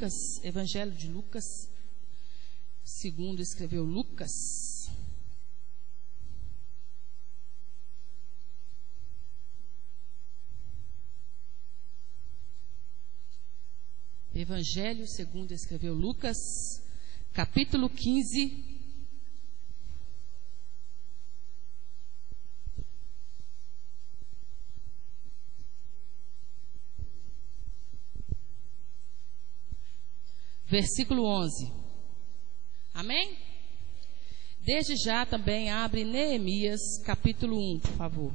Lucas, Evangelho de Lucas, segundo escreveu Lucas. Evangelho segundo escreveu Lucas, capítulo 15. Versículo 11. Amém? Desde já também abre Neemias, capítulo 1, por favor.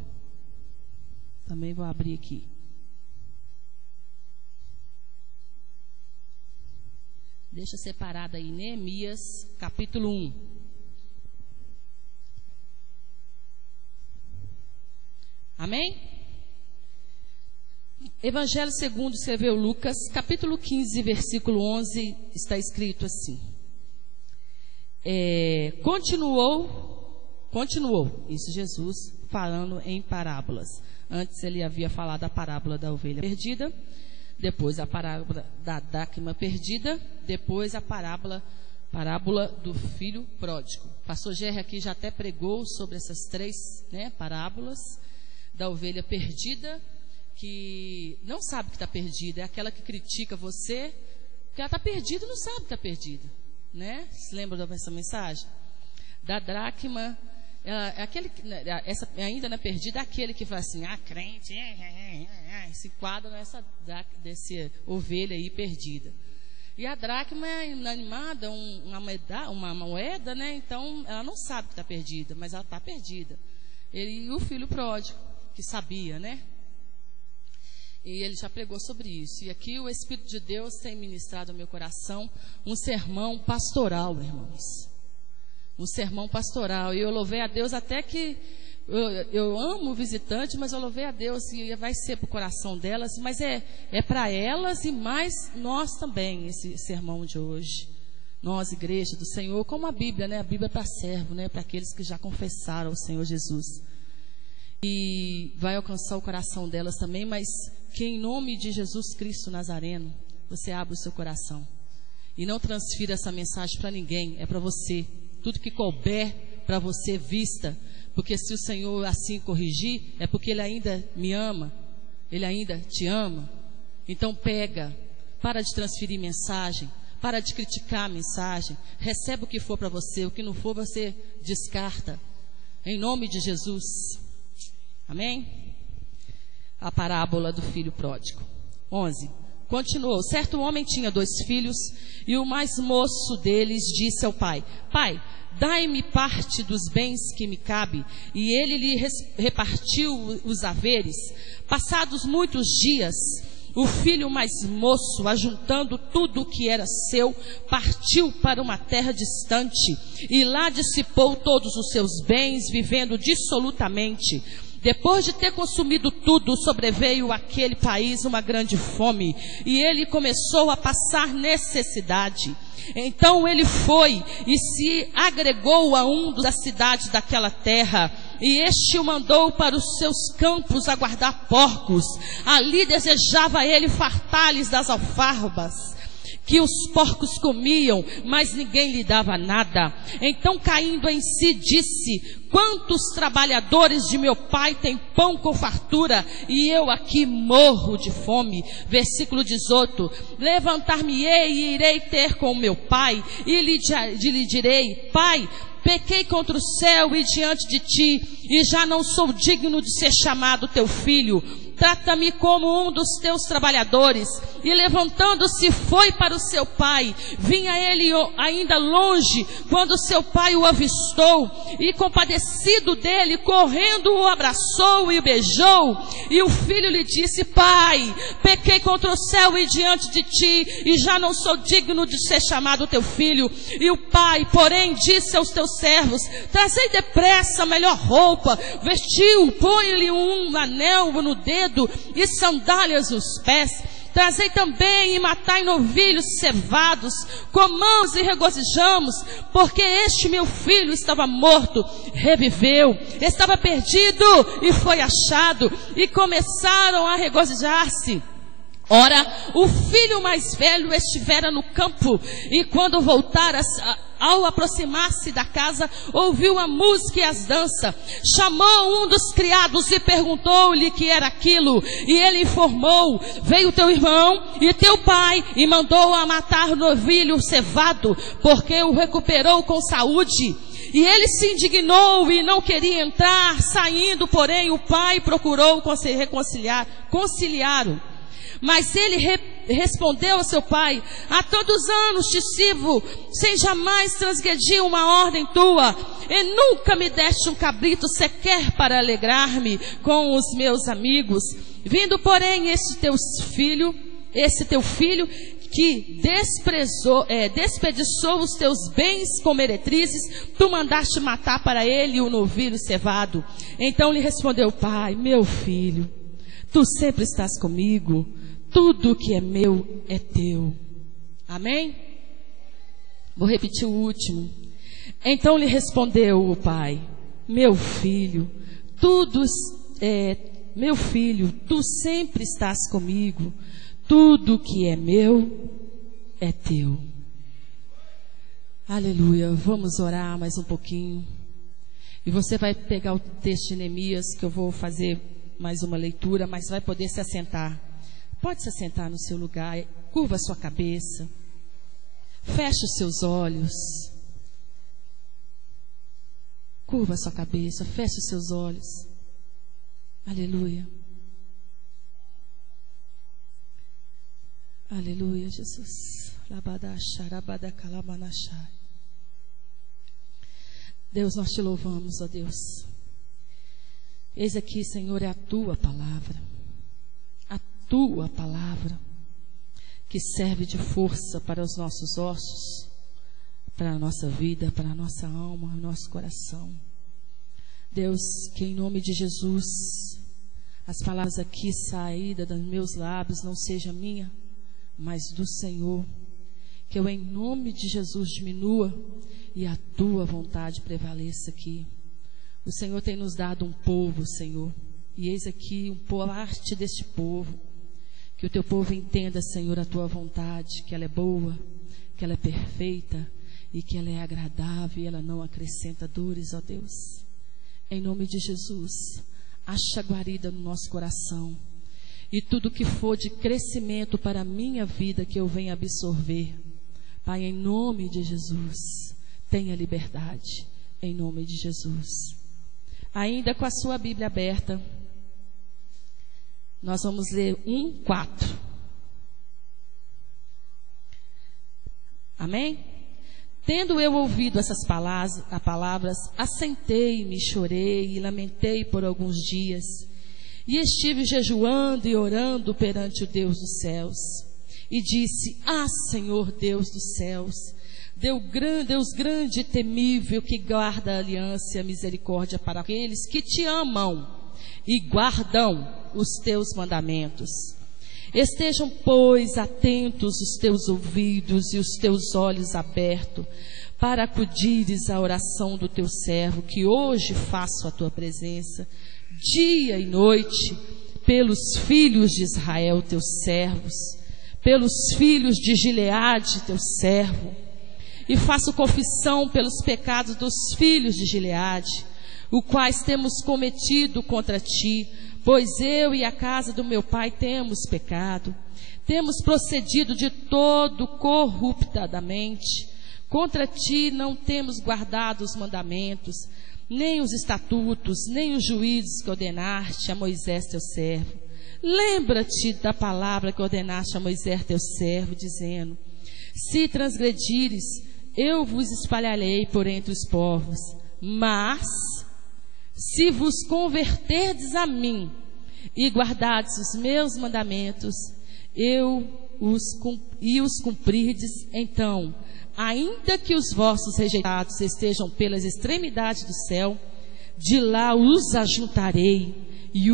Também vou abrir aqui. Deixa separado aí, Neemias, capítulo 1. Amém? Evangelho segundo escreveu Lucas, capítulo 15, versículo 11, está escrito assim. Continuou, isso Jesus falando em parábolas. Antes ele havia falado a parábola da ovelha perdida, depois a parábola da dracma perdida, depois a parábola do filho pródigo. O pastor Gerry aqui já até pregou sobre essas três, parábolas da ovelha perdida, que não sabe que está perdida, é aquela que critica você, porque ela está perdida e não sabe que está perdida, né? Se lembra dessa mensagem? Da dracma, essa ainda não é perdida, é aquele que fala assim, crente, se enquadra dessa ovelha aí perdida. E a dracma é inanimada, uma moeda, né? Então ela não sabe que está perdida, mas ela está perdida. E o filho pródigo, que sabia, né? E ele já pregou sobre isso. E aqui o Espírito de Deus tem ministrado ao meu coração um sermão pastoral, irmãos. Um sermão pastoral. E eu louvei a Deus até que... Eu amo o visitante, mas eu louvei a Deus e vai ser para o coração delas. Mas é para elas e mais nós também, esse sermão de hoje. Nós, igreja do Senhor, como a Bíblia, né? A Bíblia é para servo, né? Para aqueles que já confessaram o Senhor Jesus. E vai alcançar o coração delas também, mas que em nome de Jesus Cristo Nazareno, você abra o seu coração e não transfira essa mensagem para ninguém, é para você. Tudo que couber para você, vista, porque se o Senhor assim corrigir, é porque Ele ainda me ama, Ele ainda te ama. Então pega, para de transferir mensagem, para de criticar a mensagem, recebe o que for para você, o que não for você descarta, em nome de Jesus. Amém? A parábola do filho pródigo. 11. Continuou. Certo homem tinha 2 filhos, e o mais moço deles disse ao pai: Pai, dai-me parte dos bens que me cabe. E ele lhe repartiu os haveres. Passados muitos dias, o filho mais moço, ajuntando tudo o que era seu, partiu para uma terra distante, e lá dissipou todos os seus bens, vivendo dissolutamente. Depois de ter consumido tudo, sobreveio àquele país uma grande fome, e ele começou a passar necessidade. Então ele foi e se agregou a um da cidade daquela terra, e este o mandou para os seus campos a guardar porcos. Ali desejava ele fartar-lhes das alfarrabas que os porcos comiam, mas ninguém lhe dava nada. Então, caindo em si, disse: quantos trabalhadores de meu pai têm pão com fartura, e eu aqui morro de fome. Versículo 18: levantar-me-ei e irei ter com meu pai, e lhe direi: Pai, pequei contra o céu e diante de ti, e já não sou digno de ser chamado teu filho. Trata-me como um dos teus trabalhadores. E levantando-se foi para o seu pai. Vinha ele ainda longe, quando seu pai o avistou, e compadecido dele, correndo o abraçou e o beijou. E o filho lhe disse: Pai, pequei contra o céu e diante de ti, e já não sou digno de ser chamado teu filho. E o pai, porém, disse aos teus servos: trazei depressa a melhor roupa, vestiu, põe-lhe um anel no dedo e sandálias nos pés. Trazei também e matai novilhos cevados, comamos e regozijamos, porque este meu filho estava morto, reviveu, estava perdido e foi achado. E começaram a regozijar-se. Ora, o filho mais velho estivera no campo, e quando voltara, ao aproximar-se da casa, ouviu a música e as danças. Chamou um dos criados e perguntou-lhe que era aquilo. E ele informou: veio teu irmão e teu pai e mandou a matar o novilho cevado, porque o recuperou com saúde. E ele se indignou e não queria entrar. Saindo, porém, o pai procurou conciliar-o. Mas ele respondeu a seu pai: há tantos anos te sirvo, sem jamais transgredir uma ordem tua, e nunca me deste um cabrito sequer para alegrar-me com os meus amigos. Vindo, porém, esse teu filho, que desperdiçou os teus bens com meretrizes, tu mandaste matar para ele o novilho cevado. Então lhe respondeu o pai: meu filho, tu sempre estás comigo, tudo que é meu é teu. Amém? Vou repetir o último. Então lhe respondeu o pai: meu filho, tu sempre estás comigo, tudo que é meu é teu. Aleluia. Vamos orar mais um pouquinho. E você vai pegar o texto de Neemias, que eu vou fazer mais uma leitura, mas vai poder se assentar. Pode se assentar no seu lugar, curva a sua cabeça, feche os seus olhos, curva a sua cabeça, feche os seus olhos. Aleluia. Aleluia, Jesus. Deus, nós te louvamos, ó Deus. Eis aqui, Senhor, é a tua palavra. A tua palavra que serve de força para os nossos ossos, para a nossa vida, para a nossa alma, o nosso coração. Deus, que em nome de Jesus, as palavras aqui saídas dos meus lábios não seja minha, mas do Senhor. Que eu em nome de Jesus diminua e a tua vontade prevaleça aqui. O Senhor tem nos dado um povo, Senhor, e eis aqui parte deste povo. Que o teu povo entenda, Senhor, a tua vontade, que ela é boa, que ela é perfeita e que ela é agradável e ela não acrescenta dores, ó Deus. Em nome de Jesus, acha guarida no nosso coração. E tudo que for de crescimento para a minha vida, que eu venha absorver. Pai, em nome de Jesus, tenha liberdade. Em nome de Jesus. Ainda com a sua Bíblia aberta, nós vamos ler 1:4. Amém? Tendo eu ouvido essas palavras, assentei-me, chorei e lamentei por alguns dias. E estive jejuando e orando perante o Deus dos céus. E disse: ah, Senhor Deus dos céus, Deus grande e temível, que guarda a aliança e a misericórdia para aqueles que te amam e guardam os teus mandamentos. Estejam, pois, atentos os teus ouvidos e os teus olhos abertos, para acudires à oração do teu servo, que hoje faço a tua presença, dia e noite, pelos filhos de Israel, teus servos, pelos filhos de Gileade, teu servo, e faço confissão pelos pecados dos filhos de Gileade, os quais temos cometido contra ti, pois eu e a casa do meu pai temos pecado, temos procedido de todo corruptamente, contra ti não temos guardado os mandamentos, nem os estatutos, nem os juízos que ordenaste a Moisés teu servo. Lembra-te da palavra que ordenaste a Moisés teu servo, dizendo: se transgredires, eu vos espalharei por entre os povos, mas se vos converterdes a mim e guardardes os meus mandamentos, os cumprirdes, então, ainda que os vossos rejeitados estejam pelas extremidades do céu, de lá os ajuntarei e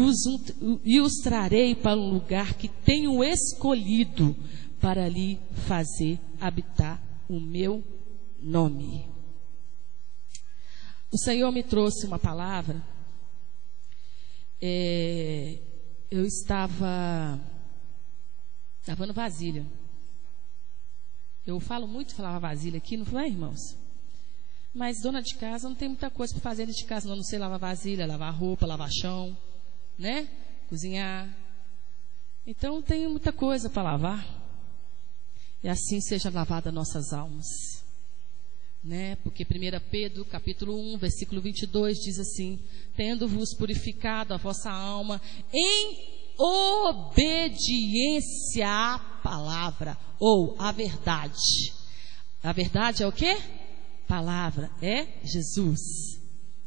os trarei para um lugar que tenho escolhido, para ali fazer habitar o meu nome. O Senhor me trouxe uma palavra. Eu estava lavando vasilha. Eu falo muito lavar vasilha aqui, não é, irmãos? Mas dona de casa não tem muita coisa para fazer dentro de casa, não sei lavar vasilha, lavar roupa, lavar chão, né? Cozinhar. Então não tem muita coisa para lavar. E assim seja lavada nossas almas, né? Porque 1 Pedro, capítulo 1, versículo 22 diz assim: tendo-vos purificado a vossa alma em obediência à palavra ou à verdade. A verdade é o quê? Palavra é Jesus.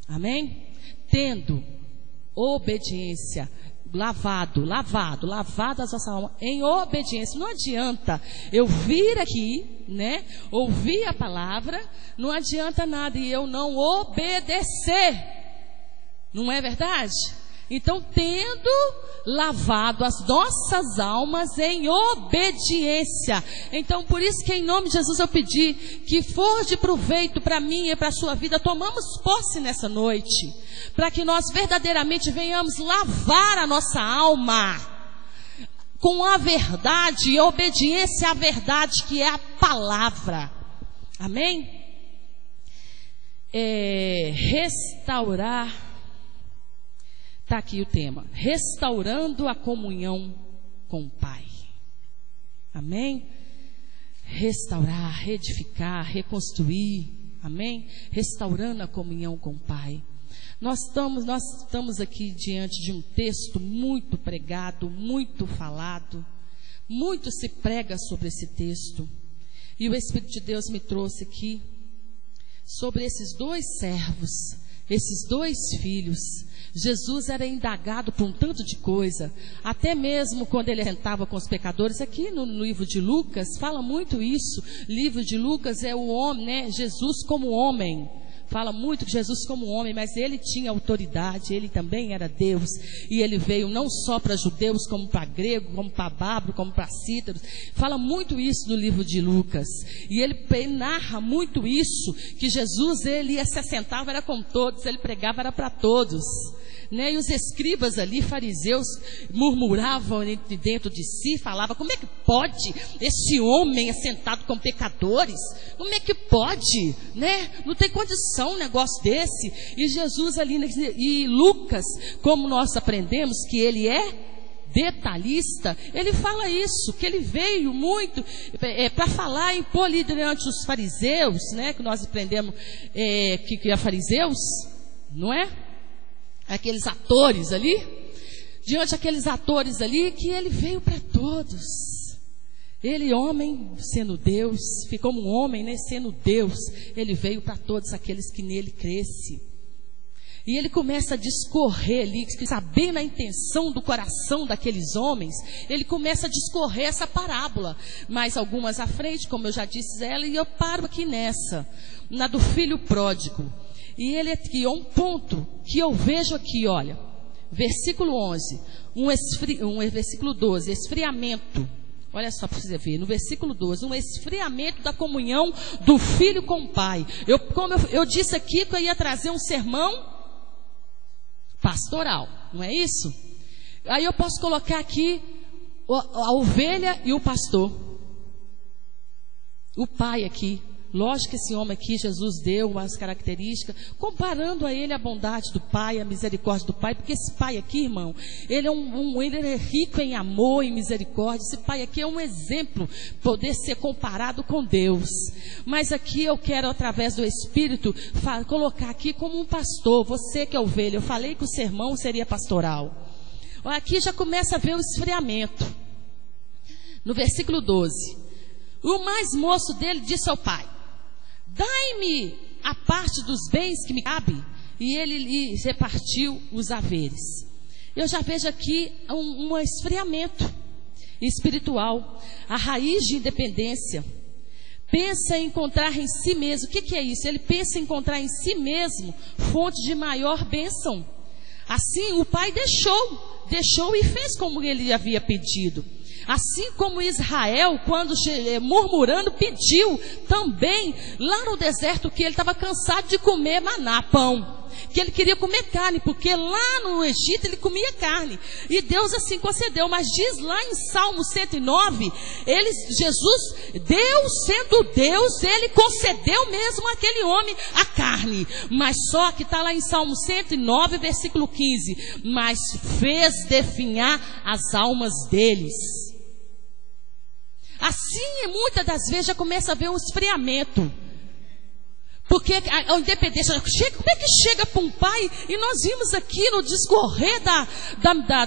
Amém? Tendo obediência, lavado as vossas almas em obediência. Não adianta eu vir aqui, né, ouvir a palavra, não adianta nada e eu não obedecer. Não é verdade? Então, tendo lavado as nossas almas em obediência. Então, por isso que em nome de Jesus eu pedi que for de proveito para mim e para a sua vida, tomamos posse nessa noite, para que nós verdadeiramente venhamos lavar a nossa alma com a verdade e obediência à verdade, que é a palavra. Amém? Restaurar. Está aqui o tema: restaurando a comunhão com o Pai. Amém? Restaurar, reedificar, reconstruir. Amém? Restaurando a comunhão com o Pai. Nós estamos aqui diante de um texto muito pregado, muito falado. Muito se prega sobre esse texto. E o Espírito de Deus me trouxe aqui sobre esses dois servos, esses dois filhos. Jesus era indagado por um tanto de coisa, até mesmo quando ele sentava com os pecadores. Aqui no livro de Lucas fala muito isso. O livro de Lucas é o homem, né? Jesus como homem. Fala muito de Jesus como homem, mas ele tinha autoridade, ele também era Deus. E ele veio não só para judeus, como para grego, como para bárbaro, como para cítaros. Fala muito isso no livro de Lucas. E ele narra muito isso, que Jesus, ele ia se assentava, era com todos, ele pregava, era para todos. Né? E os escribas ali, fariseus, murmuravam dentro de si, falavam: como é que pode esse homem assentado com pecadores? Como é que pode? Né? Não tem condição um negócio desse. E Jesus ali, e Lucas, como nós aprendemos que ele é detalhista, ele fala isso, que ele veio muito para falar, impor ali diante dos fariseus, né? Que nós aprendemos que é fariseus, não é? Aqueles atores ali, diante daqueles atores ali, que ele veio para todos. Ele, homem, sendo Deus, ficou um homem, né, sendo Deus, ele veio para todos aqueles que nele crescem. E ele começa a discorrer ali, sabendo a intenção do coração daqueles homens, ele começa a discorrer essa parábola. Mais algumas à frente, como eu já disse ela, e eu paro aqui nessa, na do filho pródigo. E ele aqui, um ponto que eu vejo aqui, olha, versículo 11, versículo 12, esfriamento. Olha só para você ver, no versículo 12, um esfriamento da comunhão do filho com o pai. Como eu disse aqui que eu ia trazer um sermão pastoral, não é isso? Aí eu posso colocar aqui a ovelha e o pastor. O pai aqui. Lógico que esse homem aqui, Jesus deu umas características, comparando a ele a bondade do Pai, a misericórdia do Pai, porque esse Pai aqui, irmão, ele é rico em amor e misericórdia. Esse Pai aqui é um exemplo, poder ser comparado com Deus. Mas aqui eu quero, através do Espírito, colocar aqui como um pastor, você que é ovelha. Eu falei que o sermão seria pastoral. Aqui já começa a ver o esfriamento. No versículo 12, o mais moço dele disse ao pai: dai-me a parte dos bens que me cabe. E ele lhe repartiu os haveres. Eu já vejo aqui um esfriamento espiritual. A raiz de independência. Pensa em encontrar em si mesmo. O que é isso? Ele pensa em encontrar em si mesmo fonte de maior bênção. Assim o pai deixou e fez como ele havia pedido. Assim como Israel, quando murmurando, pediu também lá no deserto, que ele estava cansado de comer maná, pão. que ele queria comer carne, porque lá no Egito ele comia carne, e Deus assim concedeu. Mas diz lá em Salmo 109, Jesus, Deus sendo Deus, ele concedeu mesmo àquele homem a carne. Mas só que está lá em Salmo 109, versículo 15, mas fez definhar as almas deles. Assim, muitas das vezes já começa a haver um esfriamento. Porque a independência, como é que chega para um pai, e nós vimos aqui no discorrer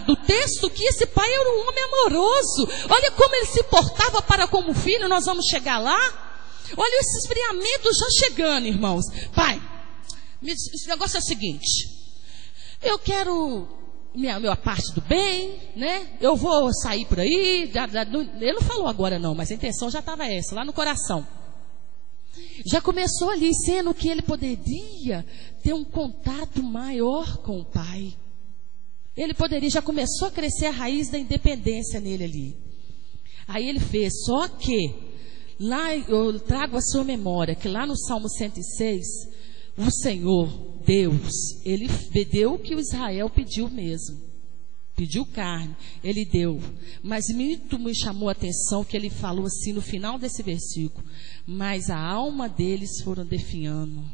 do texto, que esse pai era um homem amoroso. Olha como ele se portava para como filho, nós vamos chegar lá. Olha esse esfriamento já chegando, irmãos. Pai, esse negócio é o seguinte, eu quero minha parte do bem, né? Eu vou sair por aí. Ele não falou agora não, mas a intenção já estava essa, lá no coração. Já começou ali, sendo que ele poderia ter um contato maior com o pai. Ele poderia, já começou a crescer a raiz da independência nele ali. Aí ele fez, só que, lá eu trago a sua memória, que lá no Salmo 106, o Senhor, Deus, ele deu o que o Israel pediu mesmo. Pediu carne, ele deu. Mas muito me chamou a atenção que ele falou assim no final desse versículo: mas a alma deles foram definhando.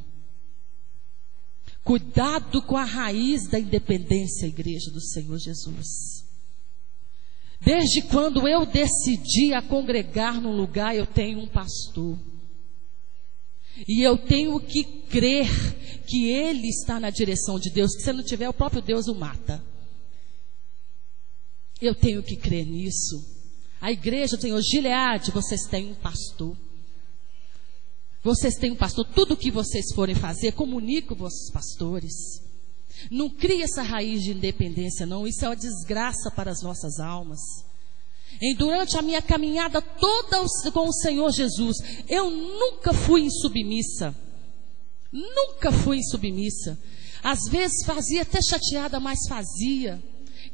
Cuidado com a raiz da independência, igreja do Senhor Jesus. Desde quando eu decidi a congregar num lugar, eu tenho um pastor. E eu tenho que crer que ele está na direção de Deus, que se não tiver, o próprio Deus o mata. Eu tenho que crer nisso. A igreja do Senhor, Gileade, vocês têm um pastor. Vocês têm um pastor. Tudo que vocês forem fazer, comunique com vossos pastores. Não crie essa raiz de independência, não. Isso é uma desgraça para as nossas almas. Durante a minha caminhada toda com o Senhor Jesus, eu nunca fui insubmissa. Nunca fui insubmissa. Às vezes fazia até chateada, mas fazia.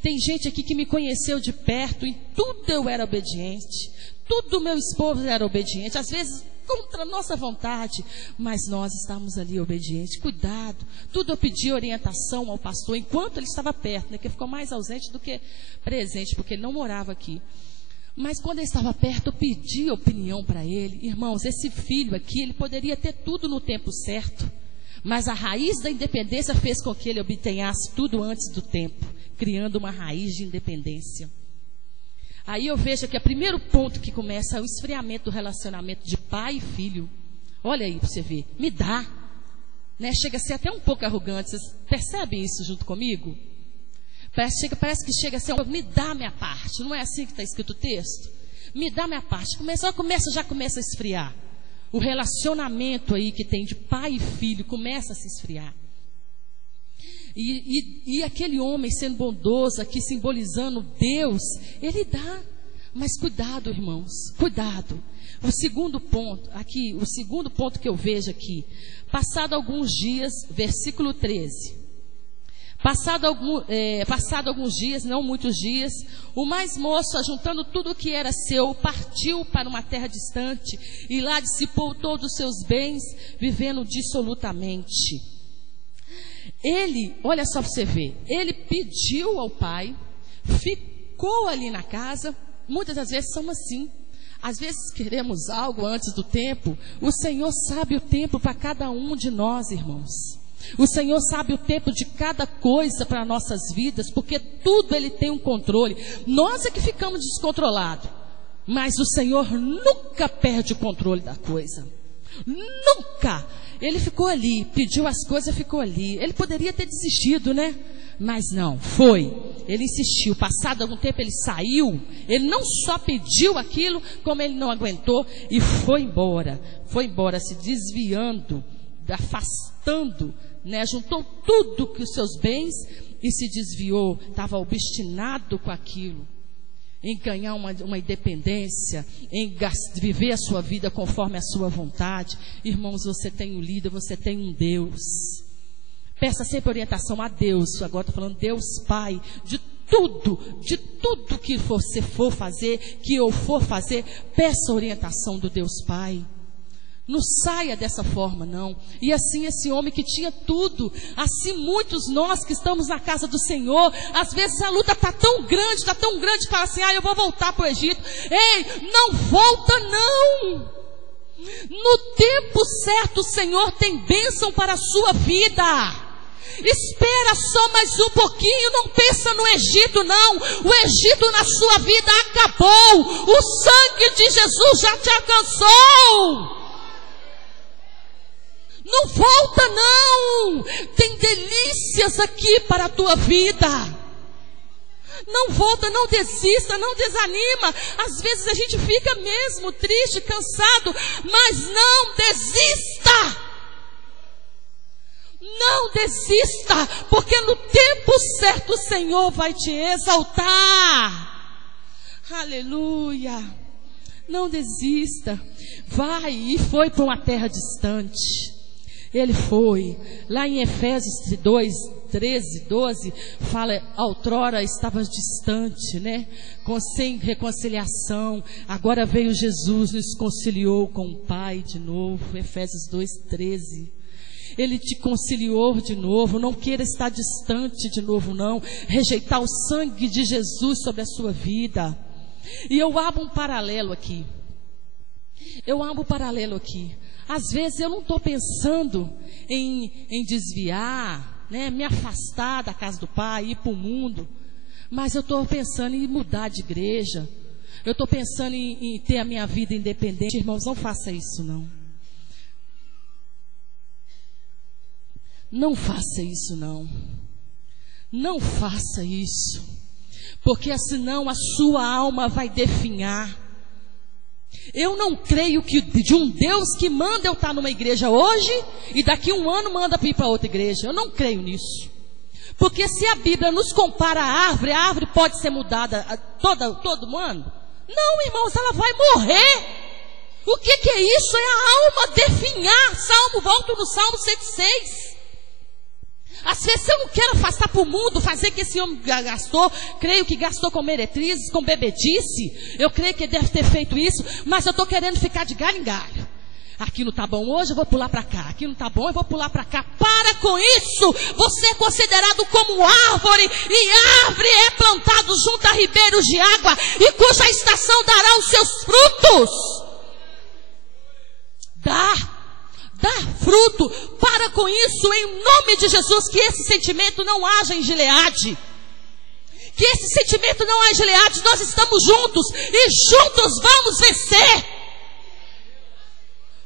Tem gente aqui que me conheceu de perto, em tudo eu era obediente. Tudo meu esposo era obediente. Às vezes contra a nossa vontade, mas nós estávamos ali obedientes. Cuidado. Tudo eu pedi orientação ao pastor enquanto ele estava perto, né? Que ficou mais ausente do que presente, porque ele não morava aqui. Mas quando ele estava perto, eu pedi opinião para ele. Irmãos, esse filho aqui, ele poderia ter tudo no tempo certo, mas a raiz da independência fez com que ele obtenhasse tudo antes do tempo, criando uma raiz de independência. Aí eu vejo que o primeiro ponto que começa é o esfriamento do relacionamento de pai e filho. Olha aí para você ver, me dá, né? Chega a ser até um pouco arrogante. Vocês percebem isso junto comigo? Parece que chega a ser, me dá a minha parte. Não é assim que está escrito o texto? Me dá a minha parte. Já começa a esfriar. O relacionamento aí que tem de pai e filho começa a se esfriar. E aquele homem sendo bondoso aqui, simbolizando Deus, ele dá. Mas cuidado, irmãos, cuidado. O segundo ponto que eu vejo aqui, passado alguns dias, versículo 13. Passado alguns dias, não muitos dias, o mais moço, ajuntando tudo o que era seu, partiu para uma terra distante e lá dissipou todos os seus bens, vivendo dissolutamente. Ele, olha só para você ver, ele pediu ao pai, ficou ali na casa. Muitas das vezes somos assim. Às vezes queremos algo antes do tempo. O Senhor sabe o tempo para cada um de nós, irmãos. O Senhor sabe o tempo de cada coisa para nossas vidas, porque tudo Ele tem um controle. Nós é que ficamos descontrolados, mas o Senhor nunca perde o controle da coisa. Nunca. Ele ficou ali, pediu as coisas, ficou ali. Ele poderia ter desistido, né? Mas não, foi. Ele insistiu. Passado algum tempo ele saiu. Ele não só pediu aquilo, como ele não aguentou e foi embora. Foi embora, se desviando, afastando, né? Juntou tudo que os seus bens e se desviou. Estava obstinado com aquilo, em ganhar uma independência, em viver a sua vida conforme a sua vontade. Irmãos, você tem um líder, você tem um Deus. Peça sempre orientação a Deus. Agora estou falando Deus Pai. De tudo que você for fazer, que eu for fazer, peça orientação do Deus Pai. Não saia dessa forma, não. E assim esse homem que tinha tudo, assim muitos nós que estamos na casa do Senhor, às vezes a luta está tão grande, que fala assim, eu vou voltar para o Egito. Ei, não volta não. No tempo certo o Senhor tem bênção para a sua vida. Espera só mais um pouquinho, não pensa no Egito não. O Egito na sua vida acabou. O sangue de Jesus já te alcançou. Não volta não. Tem delícias aqui para a tua vida. Não volta, não desista, não desanima. Às vezes a gente fica mesmo triste, cansado, mas não desista. Não desista, porque no tempo certo o Senhor vai te exaltar. Aleluia. Não desista. Vai, e foi para uma terra distante. Ele foi. Lá em Efésios 2, 13, 12, fala, outrora estava distante, né? Sem reconciliação. Agora veio Jesus, nos conciliou com o Pai de novo. Efésios 2, 13. Ele te conciliou de novo. Não queira estar distante de novo, não. Rejeitar o sangue de Jesus sobre a sua vida. E eu abro um paralelo aqui. Às vezes eu não estou pensando em desviar, né, me afastar da casa do Pai, ir para o mundo. Mas eu estou pensando em mudar de igreja. Eu estou pensando em ter a minha vida independente. Irmãos, não faça isso, não. Não faça isso não. Não faça isso. Porque senão a sua alma vai definhar. Eu não creio que de um Deus que manda eu estar numa igreja hoje e daqui a um ano manda para ir para outra igreja. Eu não creio nisso. Porque se a Bíblia nos compara à árvore, a árvore pode ser mudada todo ano? Não, irmãos, ela vai morrer. O que é isso? É a alma definhar. Volto no Salmo 106. Às vezes eu não quero afastar para o mundo, fazer que esse homem gastou. Creio que gastou com meretrizes, com bebedice. Eu creio que ele deve ter feito isso. Mas eu estou querendo ficar de galho em galho. Aqui não está bom hoje, eu vou pular para cá. Aqui não está bom, eu vou pular para cá. Para com isso. Você é considerado como árvore. E árvore é plantado junto a ribeiros de água. E cuja estação dará os seus frutos. Dá fruto. Para com isso, em nome de Jesus, que esse sentimento não haja em Gileade. Que esse sentimento não haja em Gileade. Nós estamos juntos e juntos vamos vencer.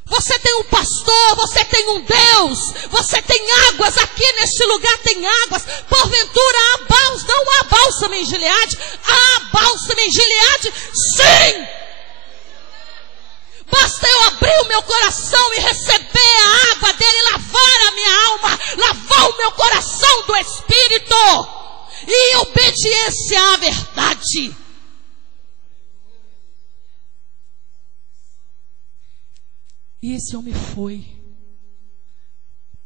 Você tem um pastor, você tem um Deus, você tem águas aqui neste lugar, tem águas. Porventura não há bálsamo em Gileade? Há bálsamo em Gileade? Sim! Basta eu abrir o meu coração e receber a água dele, lavar a minha alma, lavar o meu coração do Espírito, e obediência à verdade. E esse homem foi,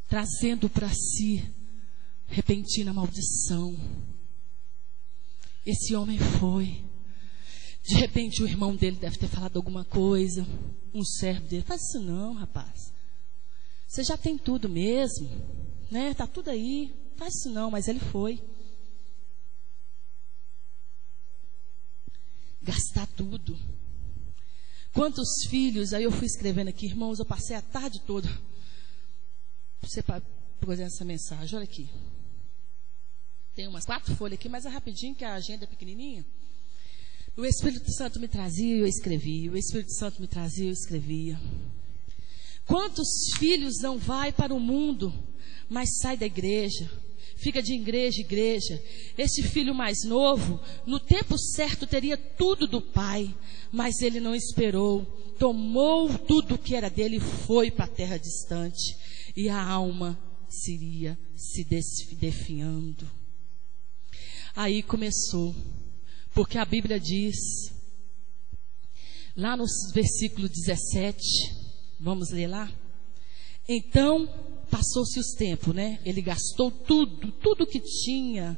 trazendo para si repentina maldição. Esse homem foi. De repente o irmão dele deve ter falado alguma coisa, um servo dele, faz isso não, rapaz. Você já tem tudo mesmo, né? Tá tudo aí, faz isso não, mas ele foi. Gastar tudo. Quantos filhos, aí eu fui escrevendo aqui, irmãos, eu passei a tarde toda produzindo essa mensagem, olha aqui. Tem umas 4 folhas aqui, mas é rapidinho, que a agenda é pequenininha. O Espírito Santo me trazia e eu escrevia. O Espírito Santo me trazia e eu escrevia. Quantos filhos não vai para o mundo, mas sai da igreja, fica de igreja em igreja. Esse filho mais novo, no tempo certo teria tudo do pai, mas ele não esperou. Tomou tudo que era dele e foi para a terra distante. E a alma seria se definhando. Aí começou. Porque a Bíblia diz, lá no versículo 17, vamos ler lá? Então, passou-se os tempos, né? Ele gastou tudo que tinha.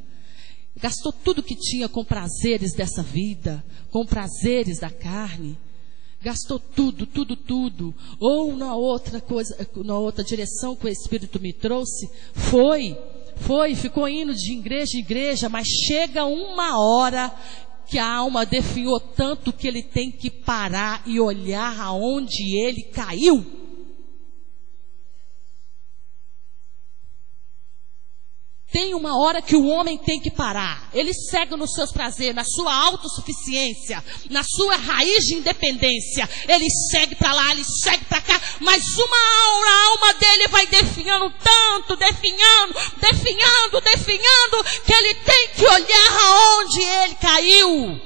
Gastou tudo que tinha com prazeres dessa vida, com prazeres da carne. Gastou tudo, tudo, tudo. Ou na outra coisa, na outra direção que o Espírito me trouxe, ficou indo de igreja em igreja, mas chega uma hora que a alma definhou tanto que ele tem que parar e olhar aonde ele caiu. Tem uma hora que o homem tem que parar. Ele segue nos seus prazeres, na sua autossuficiência, na sua raiz de independência. Ele segue para lá, ele segue para cá. Mas uma hora a alma dele vai definhando tanto, definhando, que ele tem que olhar aonde ele caiu.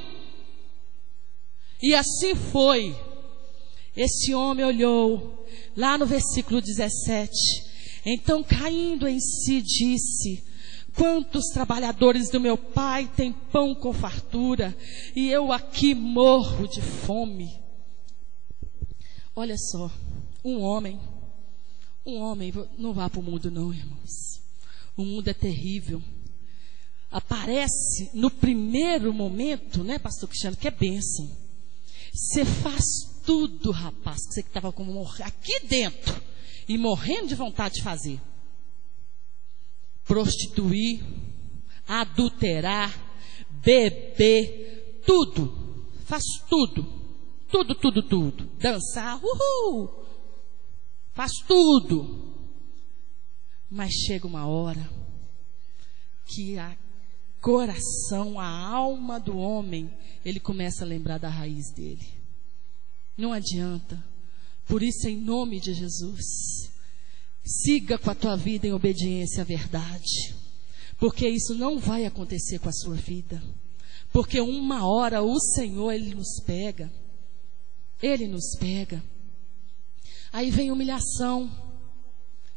E assim foi. Esse homem olhou, lá no versículo 17. Então, caindo em si, disse: quantos trabalhadores do meu pai têm pão com fartura, e eu aqui morro de fome. Olha só, um homem não vá para o mundo não, irmãos. O mundo é terrível. Aparece no primeiro momento, né, pastor Cristiano, que é bênção. Você faz tudo, rapaz, que você que estava como aqui dentro e morrendo de vontade de fazer. Prostituir, adulterar, beber, tudo. Faz tudo. Tudo. Dançar, faz tudo. Mas chega uma hora que a coração, a alma do homem, ele começa a lembrar da raiz dele. Não adianta. Por isso, em nome de Jesus, siga com a tua vida em obediência à verdade, porque isso não vai acontecer com a sua vida, porque uma hora o Senhor, Ele nos pega, aí vem humilhação.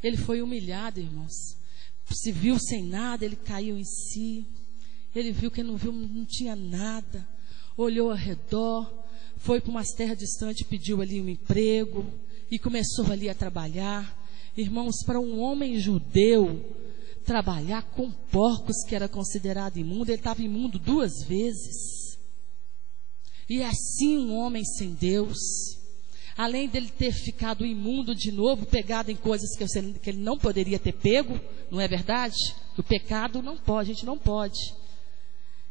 Ele foi humilhado, irmãos, se viu sem nada, ele caiu em si, ele viu que não tinha nada, olhou ao redor, foi para umas terras distantes, pediu ali um emprego e começou ali a trabalhar. Irmãos, para um homem judeu trabalhar com porcos, que era considerado imundo, ele estava imundo 2 vezes. E assim um homem sem Deus, além dele ter ficado imundo de novo, pegado em coisas que ele não poderia ter pego, não é verdade? O pecado não pode, a gente não pode.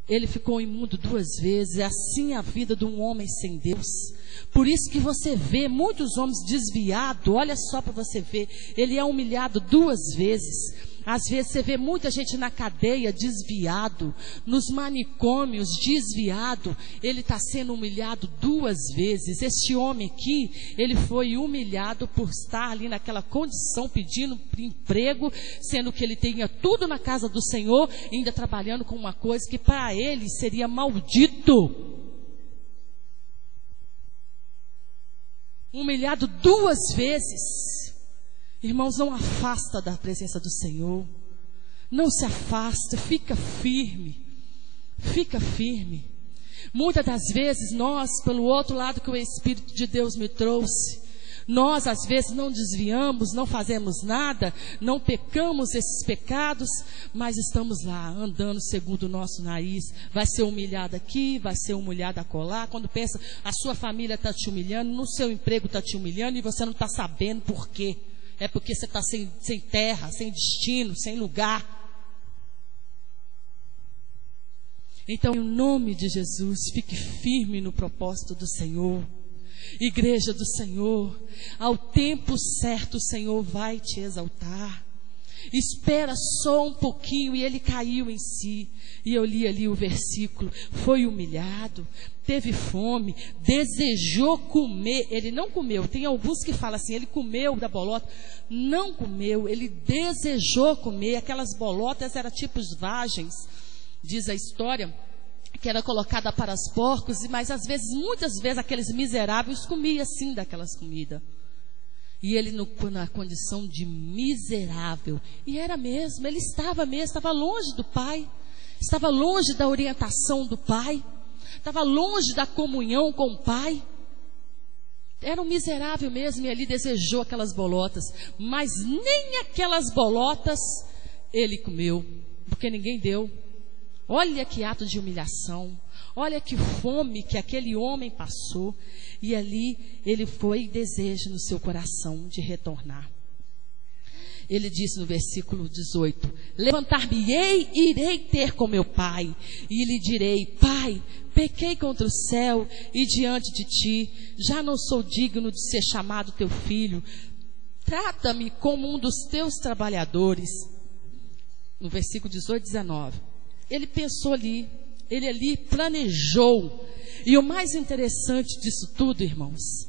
Ele ficou imundo 2 vezes. É assim a vida de um homem sem Deus. Por isso que você vê muitos homens desviados. Olha só para você ver. Ele é humilhado 2 vezes. Às vezes você vê muita gente na cadeia desviado, nos manicômios desviado. Ele está sendo humilhado 2 vezes. Este homem aqui, ele foi humilhado por estar ali naquela condição, pedindo emprego, sendo que ele tinha tudo na casa do Senhor, ainda trabalhando com uma coisa que para ele seria maldito. Humilhado 2 vezes. Irmãos, não afasta da presença do Senhor. Não se afasta, fica firme. Fica firme. Muitas das vezes nós, pelo outro lado que o Espírito de Deus me trouxe, nós às vezes não desviamos, não fazemos nada, não pecamos esses pecados, mas estamos lá, andando segundo o nosso nariz. Vai ser humilhado aqui, vai ser humilhado acolá. Quando pensa, a sua família está te humilhando, no seu emprego está te humilhando e você não está sabendo por quê. É porque você está sem terra, sem destino, sem lugar. Então, em nome de Jesus, fique firme no propósito do Senhor. Igreja do Senhor, ao tempo certo o Senhor vai te exaltar. Espera só um pouquinho. E ele caiu em si. E eu li ali o versículo. Foi humilhado, teve fome, desejou comer. Ele não comeu. Tem alguns que falam assim, ele comeu da bolota. Não comeu, ele desejou comer. Aquelas bolotas eram tipos vagens, diz a história, que era colocada para os porcos. Mas às vezes, muitas vezes, aqueles miseráveis comiam assim daquelas comidas. E ele na condição de miserável. E era mesmo, ele estava longe do Pai. Estava longe da orientação do Pai. Estava longe da comunhão com o Pai. Era um miserável mesmo. E ele desejou aquelas bolotas. Mas nem aquelas bolotas ele comeu. Porque ninguém deu. Olha que ato de humilhação. Olha que fome que aquele homem passou. E ali ele foi e deseja no seu coração de retornar. Ele disse no versículo 18: levantar-me-ei e irei ter com meu pai, e lhe direi: Pai, pequei contra o céu e diante de ti, já não sou digno de ser chamado teu filho, trata-me como um dos teus trabalhadores. No versículo 18 e 19, ele pensou ali, ele ali planejou. E o mais interessante disso tudo, irmãos,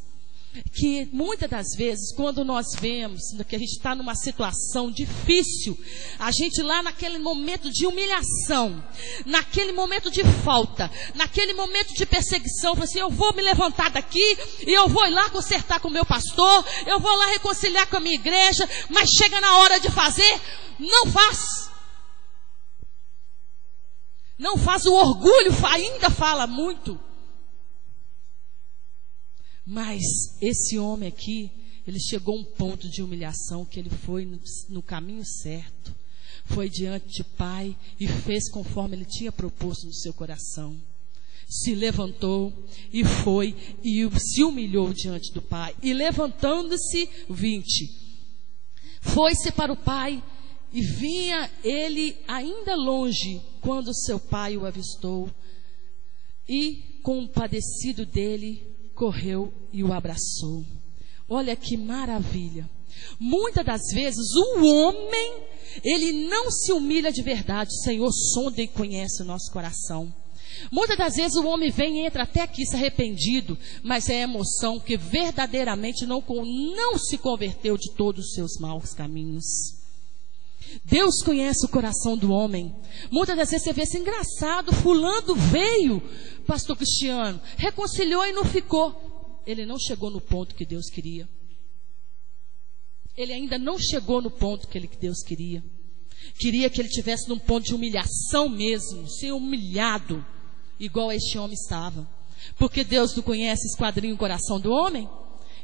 que muitas das vezes, quando nós vemos que a gente está numa situação difícil, a gente lá naquele momento de humilhação, naquele momento de falta, naquele momento de perseguição, fala assim: eu vou me levantar daqui e eu vou ir lá consertar com o meu pastor, eu vou lá reconciliar com a minha igreja, mas chega na hora de fazer, não faz. Não faz, o orgulho ainda fala muito. Mas esse homem aqui, ele chegou a um ponto de humilhação que ele foi no caminho certo. Foi diante do Pai e fez conforme ele tinha proposto no seu coração. Se levantou e foi e se humilhou diante do Pai. E levantando-se, 20, foi-se para o Pai e vinha ele ainda longe quando seu pai o avistou. E compadecido dele, correu e o abraçou. Olha que maravilha. Muitas das vezes o homem, ele não se humilha de verdade. O Senhor sonda e conhece o nosso coração. Muitas das vezes o homem vem e entra até aqui se arrependido, mas é emoção que verdadeiramente não se converteu de todos os seus maus caminhos. Deus conhece o coração do homem. Muitas das vezes você vê assim: engraçado, fulano veio, pastor Cristiano, reconciliou e não ficou. Ele não chegou no ponto que Deus queria. Ele ainda não chegou no ponto que Deus queria. Queria que ele tivesse num ponto de humilhação mesmo, ser humilhado, igual este homem estava. Porque Deus não conhece, esquadrinha o coração do homem.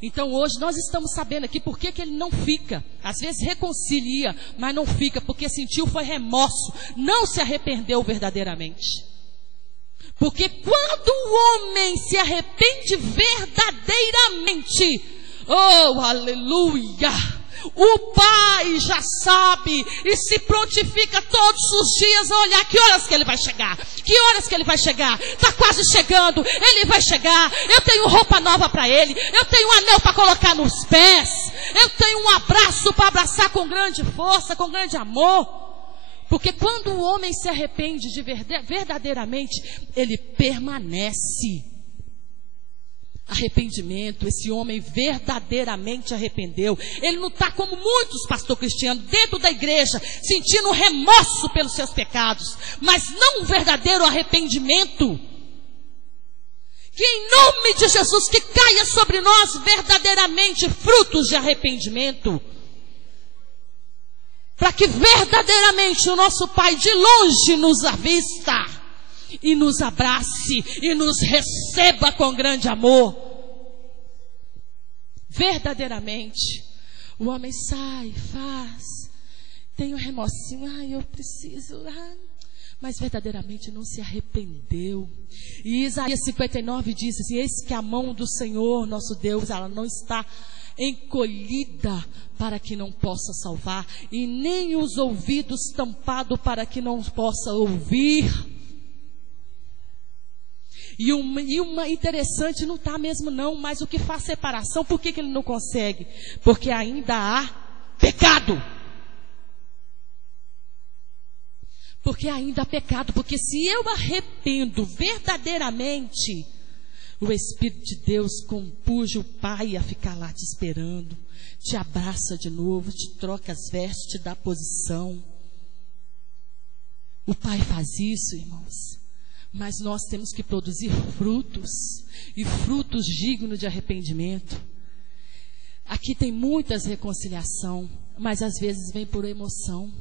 Então hoje nós estamos sabendo aqui por que ele não fica. Às vezes reconcilia, mas não fica, porque sentiu foi remorso, não se arrependeu verdadeiramente. Porque quando o homem se arrepende verdadeiramente, oh aleluia, o Pai já sabe e se prontifica todos os dias a olhar que horas que ele vai chegar. Que horas que ele vai chegar? Está quase chegando, ele vai chegar. Eu tenho roupa nova para ele, eu tenho um anel para colocar nos pés, eu tenho um abraço para abraçar com grande força, com grande amor. Porque quando o homem se arrepende verdadeiramente, ele permanece. Arrependimento, esse homem verdadeiramente arrependeu. Ele não está como muitos, pastor Cristiano, dentro da igreja, sentindo remorso pelos seus pecados, mas não um verdadeiro arrependimento. Que em nome de Jesus, que caia sobre nós verdadeiramente frutos de arrependimento, para que verdadeiramente o nosso Pai de longe nos avista e nos abrace e nos receba com grande amor. Verdadeiramente o homem sai, faz, tem um remorsinho, eu preciso, mas verdadeiramente não se arrependeu. E Isaías 59 diz assim: eis que a mão do Senhor nosso Deus, ela não está encolhida para que não possa salvar, e nem os ouvidos tampados para que não possa ouvir. E uma interessante, não está mesmo não, mas o que faz separação, por que ele não consegue? Porque ainda há pecado. Porque ainda há pecado, porque se eu arrependo verdadeiramente, o Espírito de Deus compuje o Pai a ficar lá te esperando, te abraça de novo, te troca as vestes, te dá posição. O Pai faz isso, irmãos. Mas nós temos que produzir frutos, e frutos dignos de arrependimento. Aqui tem muitas reconciliação, mas às vezes vem por emoção.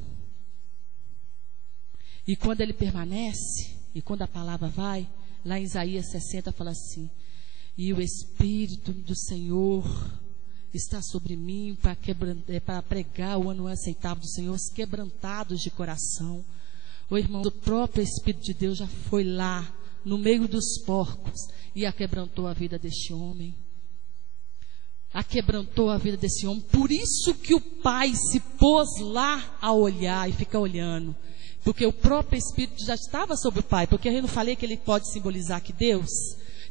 E quando ele permanece, e quando a palavra vai, lá em Isaías 60 fala assim: e o Espírito do Senhor está sobre mim para pregar o ano aceitável do Senhor, os quebrantados de coração. O irmão, o próprio Espírito de Deus já foi lá no meio dos porcos e aquebrantou a vida deste homem. Aquebrantou a vida desse homem. Por isso que o pai se pôs lá a olhar e fica olhando. Porque o próprio Espírito já estava sobre o pai. Porque eu não falei que ele pode simbolizar que Deus...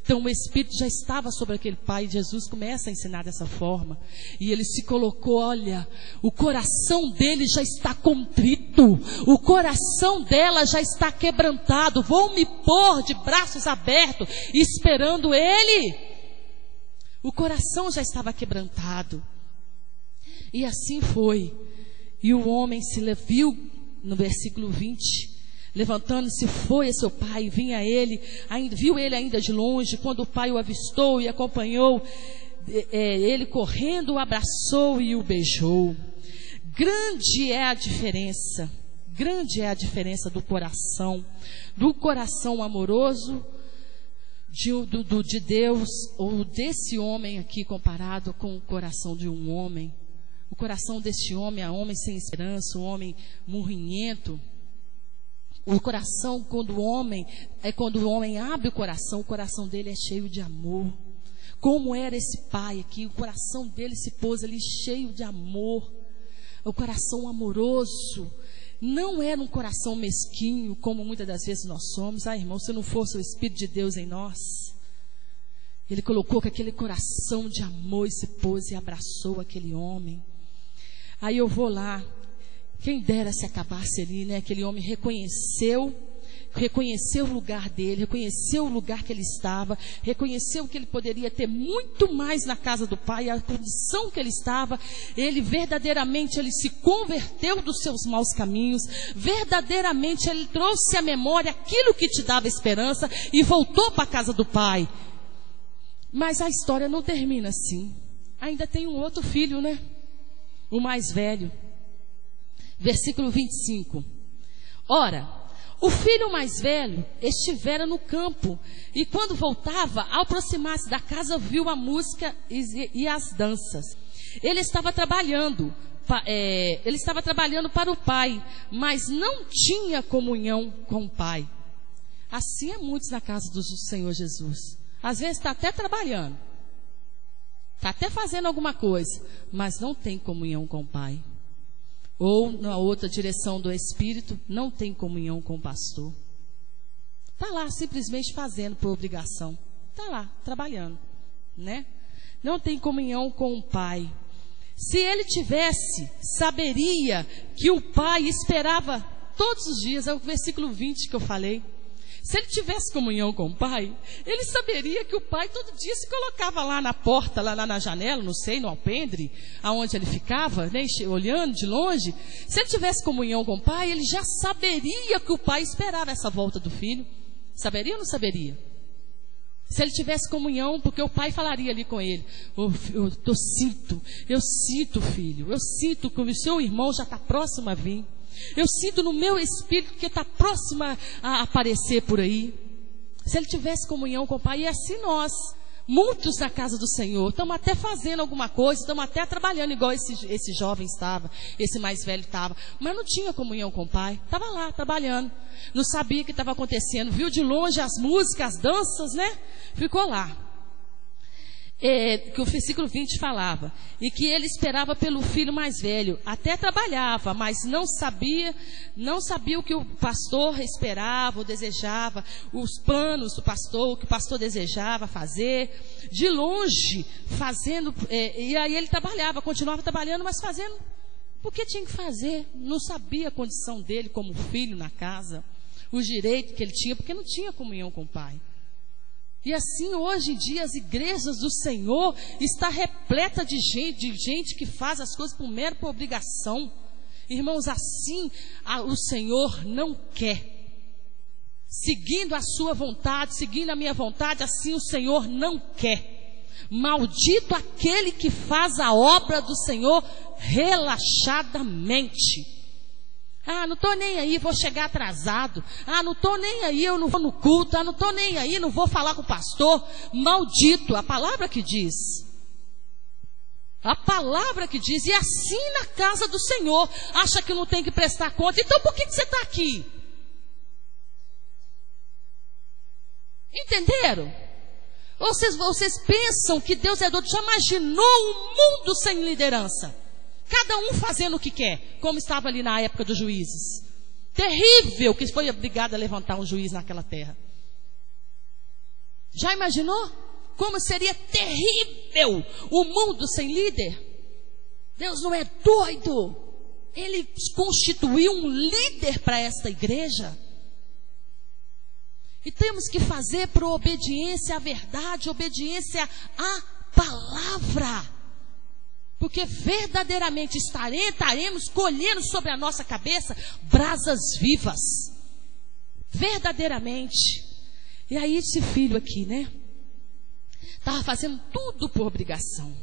Então o Espírito já estava sobre aquele pai. Jesus começa a ensinar dessa forma. E ele se colocou, olha, o coração dele já está contrito. O coração dela já está quebrantado. Vou me pôr de braços abertos, esperando ele. O coração já estava quebrantado. E assim foi. E o homem se viu, no versículo 20... Levantando-se, foi a seu pai, vinha ele, viu ele ainda de longe, quando o pai o avistou e acompanhou, ele correndo o abraçou e o beijou. Grande é a diferença do coração amoroso de Deus, ou desse homem aqui comparado com o coração de um homem. O coração deste homem é um homem sem esperança, um homem murrinhento. O coração, quando o homem abre o coração dele é cheio de amor. Como era esse pai aqui, o coração dele se pôs ali cheio de amor. O coração amoroso. Não era um coração mesquinho, como muitas das vezes nós somos. Irmão, se não fosse o Espírito de Deus em nós. Ele colocou com aquele coração de amor e se pôs e abraçou aquele homem. Aí eu vou lá. Quem dera se acabasse ali, né? Aquele homem reconheceu o lugar dele, reconheceu o lugar que ele estava, reconheceu que ele poderia ter muito mais na casa do pai, a condição que ele estava. Ele verdadeiramente, ele se converteu dos seus maus caminhos, verdadeiramente ele trouxe à memória aquilo que te dava esperança e voltou para a casa do pai. Mas a história não termina assim. Ainda tem um outro filho, né? O mais velho. Versículo 25. Ora, o filho mais velho estivera no campo, e quando voltava, ao aproximar-se da casa, viu a música e as danças. Ele estava trabalhando para o pai, mas não tinha comunhão com o pai. Assim é muitos na casa do Senhor Jesus. Às vezes está até trabalhando, está até fazendo alguma coisa, mas não tem comunhão com o pai. Ou na outra direção do Espírito, não tem comunhão com o pastor. Está lá simplesmente fazendo por obrigação. Está lá, trabalhando, né? Não tem comunhão com o pai. Se ele tivesse, saberia que o pai esperava todos os dias. É o versículo 20 que eu falei. Se ele tivesse comunhão com o pai, ele saberia que o pai todo dia se colocava lá na porta, lá na janela, não sei, no alpendre, aonde ele ficava, né, olhando de longe. Se ele tivesse comunhão com o pai, ele já saberia que o pai esperava essa volta do filho. Saberia ou não saberia? Se ele tivesse comunhão, porque o pai falaria ali com ele: eu sinto, filho, eu sinto que o seu irmão já está próximo a vir. Eu sinto no meu espírito que está próximo a aparecer por aí. Se ele tivesse comunhão com o pai, e assim nós, muitos na casa do Senhor, estamos até fazendo alguma coisa, estamos até trabalhando igual esse jovem estava, esse mais velho estava, mas não tinha comunhão com o pai, estava lá trabalhando, não sabia o que estava acontecendo, viu de longe as músicas, as danças, né? Ficou lá. Que o versículo 20 falava, e que ele esperava pelo filho mais velho, até trabalhava, mas não sabia o que o pastor esperava ou desejava, os planos do pastor, o que o pastor desejava fazer, de longe, fazendo, e aí ele trabalhava, continuava trabalhando, mas fazendo, porque tinha que fazer, não sabia a condição dele como filho na casa, o direito que ele tinha, porque não tinha comunhão com o pai. E assim hoje em dia as igrejas do Senhor está repleta de gente que faz as coisas por obrigação. Irmãos, assim o Senhor não quer. Seguindo a sua vontade, seguindo a minha vontade, assim o Senhor não quer. Maldito aquele que faz a obra do Senhor relaxadamente. Não estou nem aí, vou chegar atrasado. Não estou nem aí, eu não vou no culto. Não estou nem aí, não vou falar com o pastor. Maldito, a palavra que diz. A palavra que diz. E assim na casa do Senhor. Acha que não tem que prestar conta. Então por que você está aqui? Entenderam? Vocês pensam que Deus é doido? Já imaginou um mundo sem liderança? Cada um fazendo o que quer, como estava ali na época dos juízes. Terrível que foi obrigado a levantar um juiz naquela terra. Já imaginou? Como seria terrível o mundo sem líder? Deus não é doido. Ele constituiu um líder para esta igreja. E temos que fazer por obediência à verdade, obediência à palavra. Porque verdadeiramente estaremos colhendo sobre a nossa cabeça brasas vivas. Verdadeiramente. E aí esse filho aqui, né? Estava fazendo tudo por obrigação.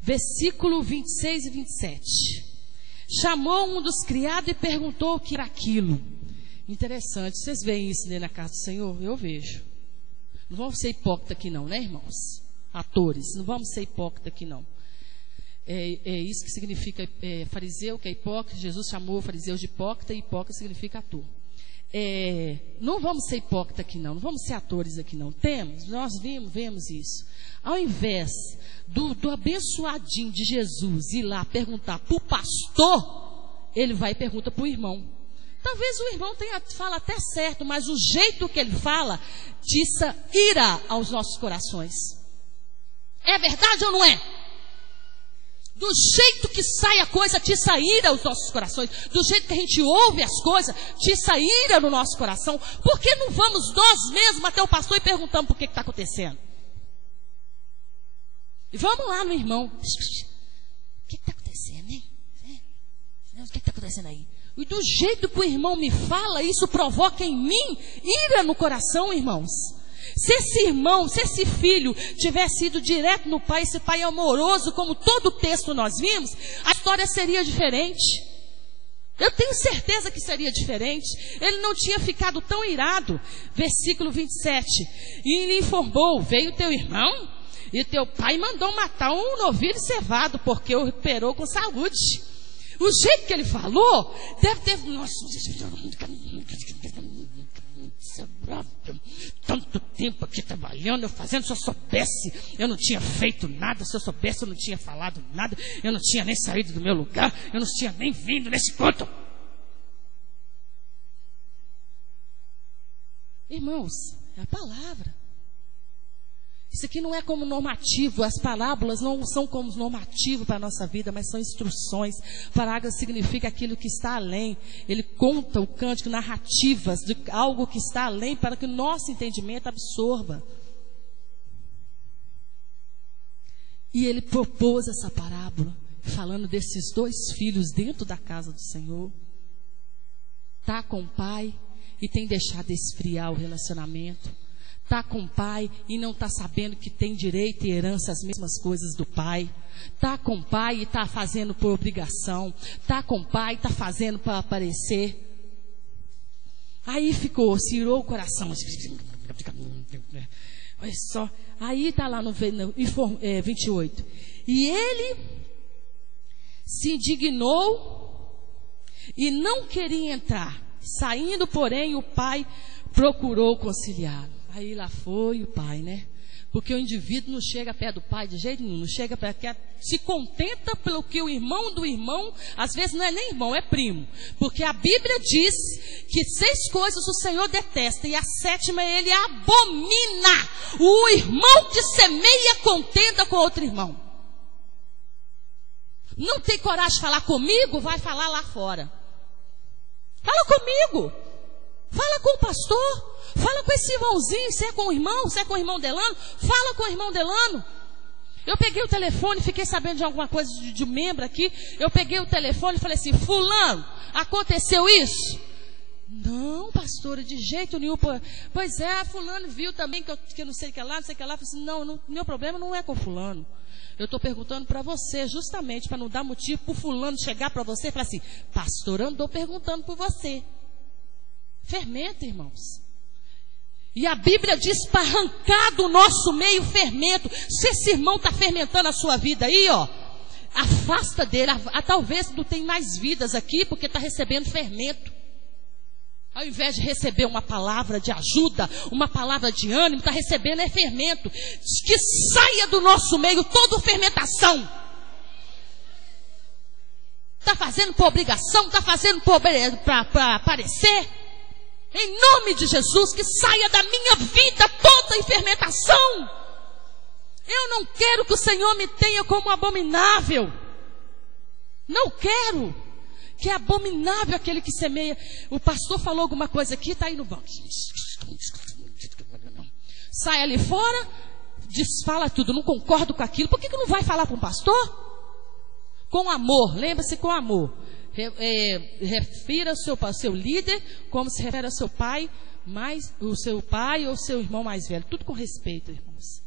Versículo 26 e 27. Chamou um dos criados e perguntou o que era aquilo. Interessante, vocês veem isso na casa do Senhor? Eu vejo. Não vamos ser hipócritas aqui não, né, irmãos? Atores, não vamos ser hipócritas aqui não. É isso que significa fariseu, que é hipócrita. Jesus chamou fariseus de hipócrita, e hipócrita significa ator. Não vamos ser hipócritas aqui não vamos ser atores aqui não. Nós vemos isso. Ao invés do abençoadinho de Jesus ir lá perguntar para o pastor, ele vai e pergunta para o irmão. Talvez o irmão fala até certo, mas o jeito que ele fala tiça ira aos nossos corações. É verdade ou não é? Do jeito que sai a coisa, tiça ira aos nossos corações. Do jeito que a gente ouve as coisas, tiça ira no nosso coração. Por que não vamos nós mesmos até o pastor e perguntamos por que está acontecendo? E vamos lá no irmão. O que está acontecendo, hein? O que está acontecendo aí? E do jeito que o irmão me fala, isso provoca em mim ira no coração, irmãos. Se esse filho tivesse ido direto no pai, esse pai amoroso, como todo o texto nós vimos, a história seria diferente. Eu tenho certeza que seria diferente. Ele não tinha ficado tão irado. Versículo 27. E lhe informou: veio teu irmão e teu pai mandou matar um novilho cevado, porque o recuperou com saúde. O jeito que ele falou, deve ter... Nossa, tanto tempo aqui trabalhando, eu fazendo, se eu soubesse, eu não tinha feito nada, se eu soubesse, eu não tinha falado nada, eu não tinha nem saído do meu lugar, eu não tinha nem vindo nesse ponto. Irmãos, é a palavra. Isso aqui não é como normativo, as parábolas não são como normativo para a nossa vida, mas são instruções. Parábola significa aquilo que está além. Ele conta o cântico, narrativas de algo que está além para que o nosso entendimento absorva. E ele propôs essa parábola, falando desses dois filhos dentro da casa do Senhor. Está com o pai e tem deixado esfriar o relacionamento. Está com o pai e não está sabendo que tem direito e herança às mesmas coisas do pai. Está com o pai e está fazendo por obrigação. Está com o pai e está fazendo para aparecer. Aí cirou o coração. Olha só. Aí está lá no 28. E ele se indignou e não queria entrar. Saindo, porém, o pai procurou conciliar. Aí lá foi o pai, né? Porque o indivíduo não chega perto do pai de jeito nenhum, não chega perto, se contenta pelo que o irmão do irmão, às vezes não é nem irmão, é primo. Porque a Bíblia diz que 6 coisas o Senhor detesta e a 7ª ele abomina: o irmão que semeia contenda com outro irmão. Não tem coragem de falar comigo? Vai falar lá fora. Fala comigo. Fala com o pastor. Fala com esse irmãozinho. Se é com o irmão, se é com o irmão Delano, fala com o irmão Delano. Eu peguei o telefone, fiquei sabendo de alguma coisa de membro aqui. Eu peguei o telefone e falei assim: fulano, aconteceu isso? Não, pastora, de jeito nenhum. Pois é, fulano viu também que eu não sei o que lá, não sei o que lá. Eu falei assim: não, meu problema não é com fulano. Eu estou perguntando para você, justamente para não dar motivo para o fulano chegar para você e falar assim: pastor, andou perguntando por você. Fermento, irmãos. E a Bíblia diz para arrancar do nosso meio fermento. Se esse irmão está fermentando a sua vida aí, ó, afasta dele. Talvez não tenha mais vidas aqui porque está recebendo fermento. Ao invés de receber uma palavra de ajuda, uma palavra de ânimo, está recebendo fermento. Que saia do nosso meio toda fermentação. Está fazendo por obrigação, está fazendo para aparecer. Em nome de Jesus, que saia da minha vida toda fermentação. Eu não quero que o Senhor me tenha como abominável. Não quero. Que é abominável aquele que semeia. O pastor falou alguma coisa aqui, está aí no banco. Sai ali fora, desfala tudo, não concordo com aquilo. Por que não vai falar para um pastor? Com amor, lembre-se, com amor. Refira ao seu líder como se refere ao seu pai, o seu pai ou seu irmão mais velho. Tudo com respeito, irmãos.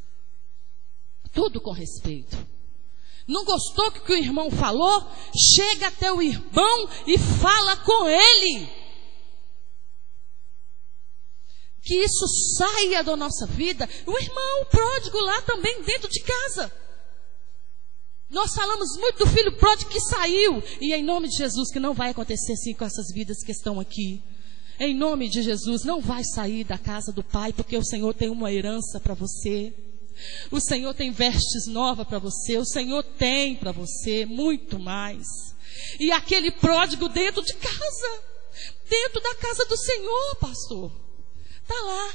Tudo com respeito. Não gostou do que o irmão falou? Chega até o irmão e fala com ele. Que isso saia da nossa vida. O irmão pródigo lá também dentro de casa. Nós falamos muito do filho pródigo que saiu. E em nome de Jesus, que não vai acontecer assim com essas vidas que estão aqui. Em nome de Jesus, não vai sair da casa do Pai, porque o Senhor tem uma herança para você. O Senhor tem vestes novas para você. O Senhor tem para você muito mais. E aquele pródigo dentro de casa, dentro da casa do Senhor, pastor, está lá,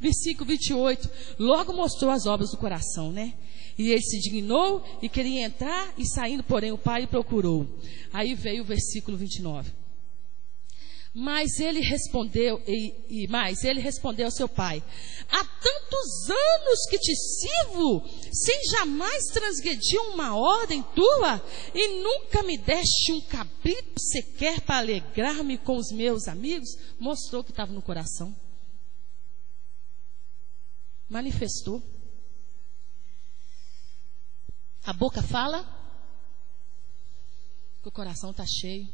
versículo 28. Logo mostrou as obras do coração, né? E ele se dignou e queria entrar, e saindo, porém, o pai o procurou. Aí veio o versículo 29. Mas ele respondeu ao seu pai: há tantos anos que te sirvo, sem jamais transgredir uma ordem tua, e nunca me deste um cabrito sequer para alegrar-me com os meus amigos. Mostrou que estava no coração. Manifestou. A boca fala, que o coração está cheio.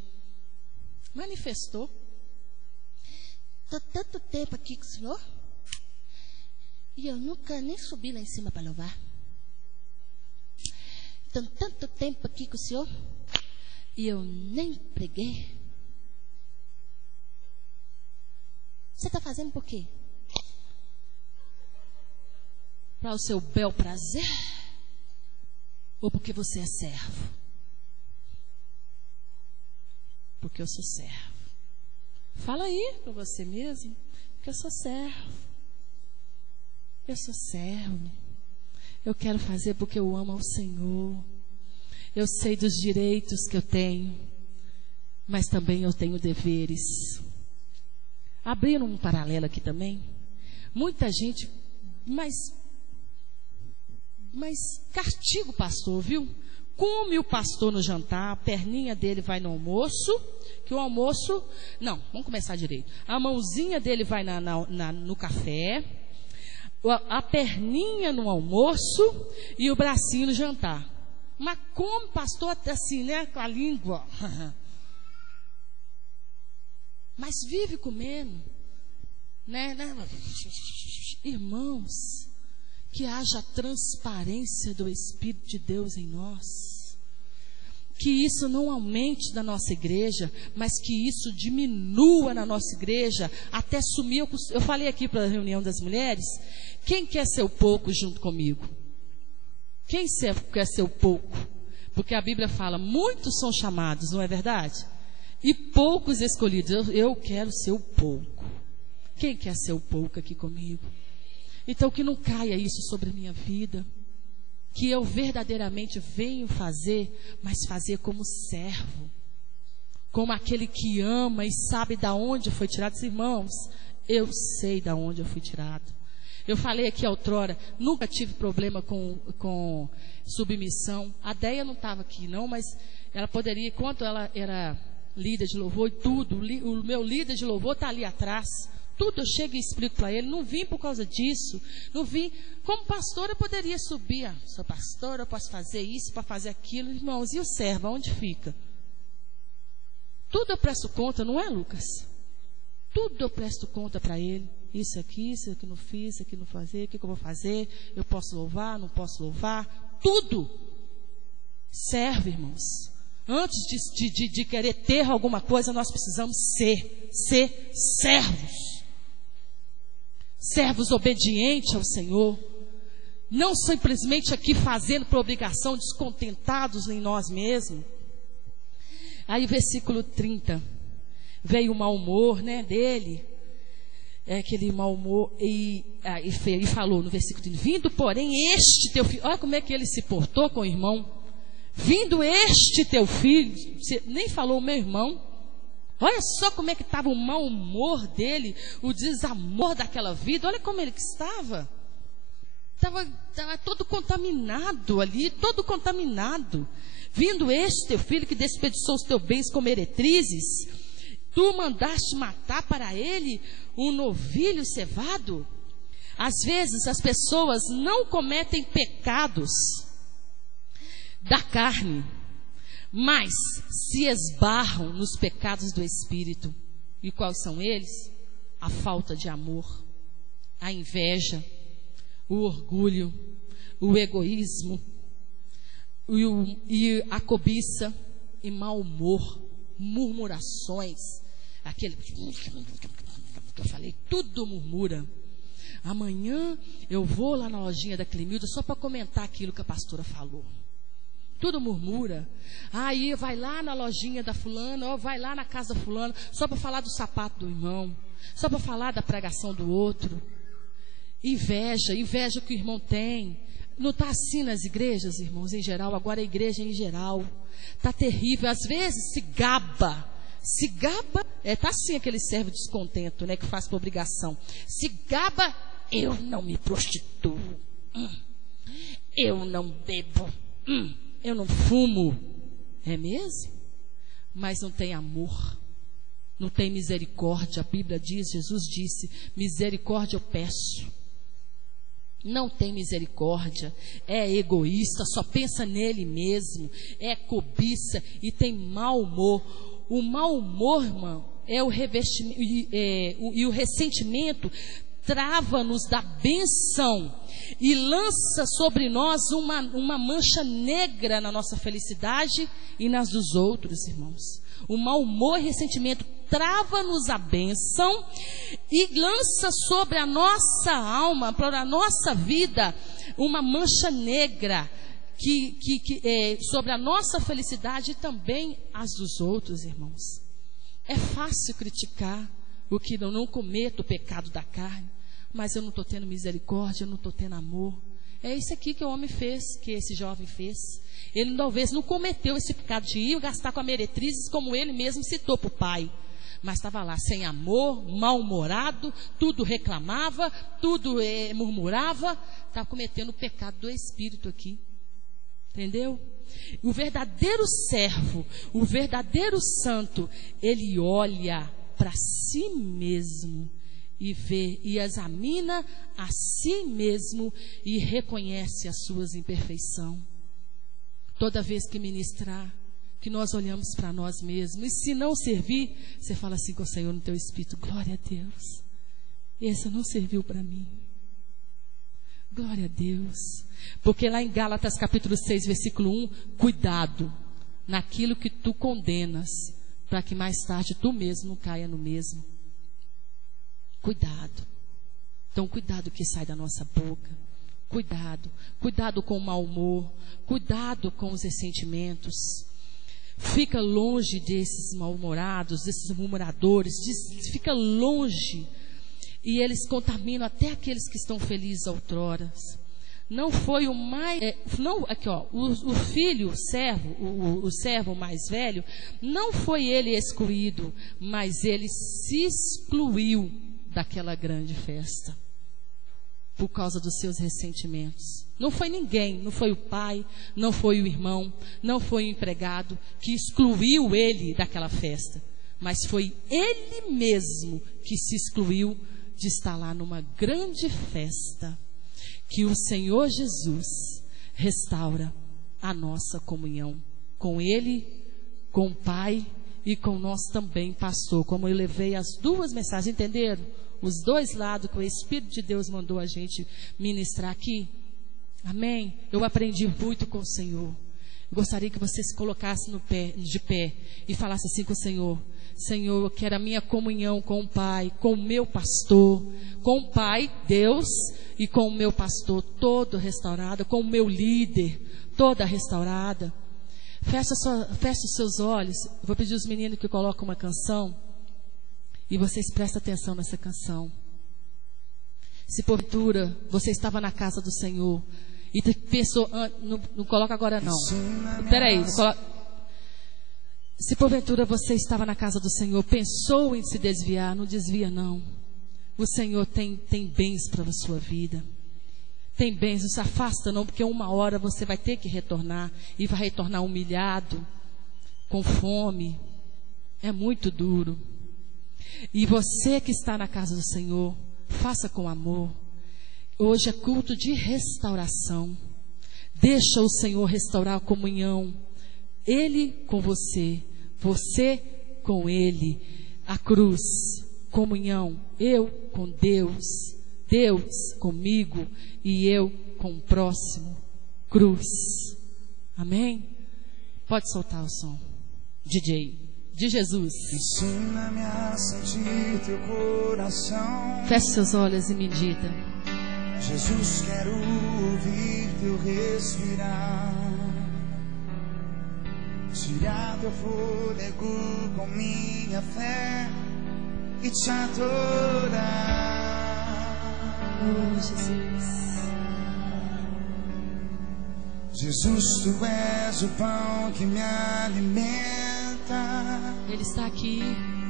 Manifestou. Estou tanto tempo aqui com o Senhor e eu nunca nem subi lá em cima para louvar. Estou tanto tempo aqui com o Senhor e eu nem preguei. Você está fazendo por quê? Para o seu bel prazer? Ou porque você é servo? Porque eu sou servo. Fala aí para você mesmo, que eu sou servo. Eu sou servo. Eu quero fazer porque eu amo ao Senhor. Eu sei dos direitos que eu tenho, mas também eu tenho deveres. Abrindo um paralelo aqui também, muita gente, mas castiga o pastor, viu? Come o pastor no jantar, a perninha dele vai no almoço, que o almoço, não, vamos começar direito. A mãozinha dele vai no café, a perninha no almoço e o bracinho no jantar. Mas come pastor assim, né, com a língua. Mas vive comendo, né? Irmãos, que haja transparência do Espírito de Deus em nós. Que isso não aumente na nossa igreja, mas que isso diminua na nossa igreja, até sumir. Eu falei aqui para a reunião das mulheres, quem quer ser o pouco junto comigo? Quem quer ser o pouco? Porque a Bíblia fala, muitos são chamados, não é verdade? E poucos escolhidos. Eu quero ser o pouco. Quem quer ser o pouco aqui comigo? Então que não caia isso sobre a minha vida. Que eu verdadeiramente venho fazer, mas fazer como servo. Como aquele que ama e sabe de onde foi tirado. Irmãos, eu sei de onde eu fui tirado. Eu falei aqui outrora, nunca tive problema com submissão. A Deia não estava aqui não, mas ela poderia, enquanto ela era líder de louvor e tudo, o meu líder de louvor está ali atrás. Tudo eu chego e explico para ele. Não vim por causa disso. Não vim. Como pastor eu poderia subir. Sou pastor, eu posso fazer isso, para fazer aquilo. Irmãos, e o servo, onde fica? Tudo eu presto conta, não é, Lucas? Tudo eu presto conta para ele. Isso aqui não fiz, isso aqui não fazer, o que eu vou fazer? Eu posso louvar, não posso louvar? Tudo. Serve, irmãos. Antes de querer ter alguma coisa, nós precisamos ser servos. Servos obedientes ao Senhor. Não simplesmente aqui fazendo por obrigação, descontentados em nós mesmos. Aí, versículo 30. Veio o mau humor, né, dele. Aquele mau humor. E falou no versículo 30. Vindo, porém, este teu filho. Olha como é que ele se portou com o irmão. Vindo este teu filho. Você nem falou meu irmão. Olha só como é que estava o mau humor dele. O desamor daquela vida. Olha como ele que estava. Estava todo contaminado ali. Todo contaminado. Vindo este teu filho que desperdiçou os teus bens como meretrizes, tu mandaste matar para ele um novilho cevado? Às vezes as pessoas não cometem pecados da carne, mas se esbarram nos pecados do Espírito. E quais são eles? A falta de amor, a inveja, o orgulho, o egoísmo, e a cobiça e mau humor, murmurações, aquele que eu falei, tudo murmura. Amanhã eu vou lá na lojinha da Clemilda só para comentar aquilo que a pastora falou. Tudo murmura. Aí vai lá na lojinha da fulana, ou vai lá na casa da fulana, só para falar do sapato do irmão, só para falar da pregação do outro. Inveja que o irmão tem. Não está assim nas igrejas, irmãos, em geral. Agora a igreja em geral está terrível. Às vezes se gaba. Está assim aquele servo descontento, né, que faz por obrigação. Se gaba, eu não me prostituo. Eu não bebo. Eu não fumo. É mesmo? Mas não tem amor. Não tem misericórdia. A Bíblia diz, Jesus disse, misericórdia eu peço. Não tem misericórdia, é egoísta, só pensa nele mesmo, é cobiça e tem mau humor. O mau humor, irmão, é o revestimento, e o ressentimento trava-nos da bênção e lança sobre nós uma mancha negra na nossa felicidade e nas dos outros, irmãos. O mau humor e ressentimento trava-nos a bênção e lança sobre a nossa alma, para a nossa vida, uma mancha negra sobre a nossa felicidade e também as dos outros, irmãos. É fácil criticar o que eu não cometo, o pecado da carne, mas eu não estou tendo misericórdia, eu não estou tendo amor. É isso aqui que o homem fez, que esse jovem fez. Ele talvez não cometeu esse pecado de ir gastar com a meretrizes, como ele mesmo citou para o pai. Mas estava lá sem amor, mal-humorado, tudo reclamava, tudo murmurava. Estava cometendo o pecado do Espírito aqui. Entendeu? O verdadeiro servo, o verdadeiro santo, ele olha para si mesmo e vê e examina a si mesmo e reconhece as suas imperfeições. Toda vez que ministrar, que nós olhamos para nós mesmos, e se não servir, você fala assim com o Senhor no teu espírito: glória a Deus, esse não serviu para mim. Glória a Deus. Porque lá em Gálatas capítulo 6, versículo 1, cuidado naquilo que tu condenas, para que mais tarde tu mesmo não caia no mesmo. Cuidado. Então, cuidado que sai da nossa boca. Cuidado com o mau humor, cuidado com os ressentimentos. Fica longe desses mal-humorados, desses murmuradores, fica longe. E eles contaminam até aqueles que estão felizes outrora. Não foi o mais... o filho, o servo mais velho, não foi ele excluído, mas ele se excluiu daquela grande festa por causa dos seus ressentimentos. Não foi ninguém, não foi o pai, não foi o irmão, não foi o empregado que excluiu ele daquela festa, mas foi ele mesmo que se excluiu de estar lá numa grande festa que o Senhor Jesus restaura a nossa comunhão com Ele, com o Pai e com nós também, pastor. Como eu levei as duas mensagens, entenderam? Os dois lados que o Espírito de Deus mandou a gente ministrar aqui. Amém? Eu aprendi muito com o Senhor. Gostaria que você se colocasse de pé e falasse assim com o Senhor: Senhor, eu quero a minha comunhão com o Pai, com o meu pastor, com o Pai, Deus, e com o meu pastor todo restaurado, com o meu líder toda restaurada. Feche os seus olhos. Eu vou pedir aos meninos que coloquem uma canção e vocês prestem atenção nessa canção. Se porventura você estava na casa do Senhor e pensou, não coloca agora não. Peraí, se porventura você estava na casa do Senhor, pensou em se desviar, não desvia não. O Senhor tem bens para a sua vida. Tem bens, não se afasta não, porque uma hora você vai ter que retornar, e vai retornar humilhado, com fome. É muito duro. E você que está na casa do Senhor, faça com amor. Hoje é culto de restauração. Deixa o Senhor restaurar a comunhão. Ele com você, você com Ele. A cruz, comunhão, eu com Deus, Deus comigo e eu com o próximo. Cruz. Amém? Pode soltar o som. DJ, de Jesus. Ensina-me a sentir teu coração. Feche seus olhos e medita. Jesus, quero ouvir teu respirar. Tirar teu fôlego com minha fé e te adorar. Oh, Jesus. Jesus, tu és o pão que me alimenta. Ele está aqui.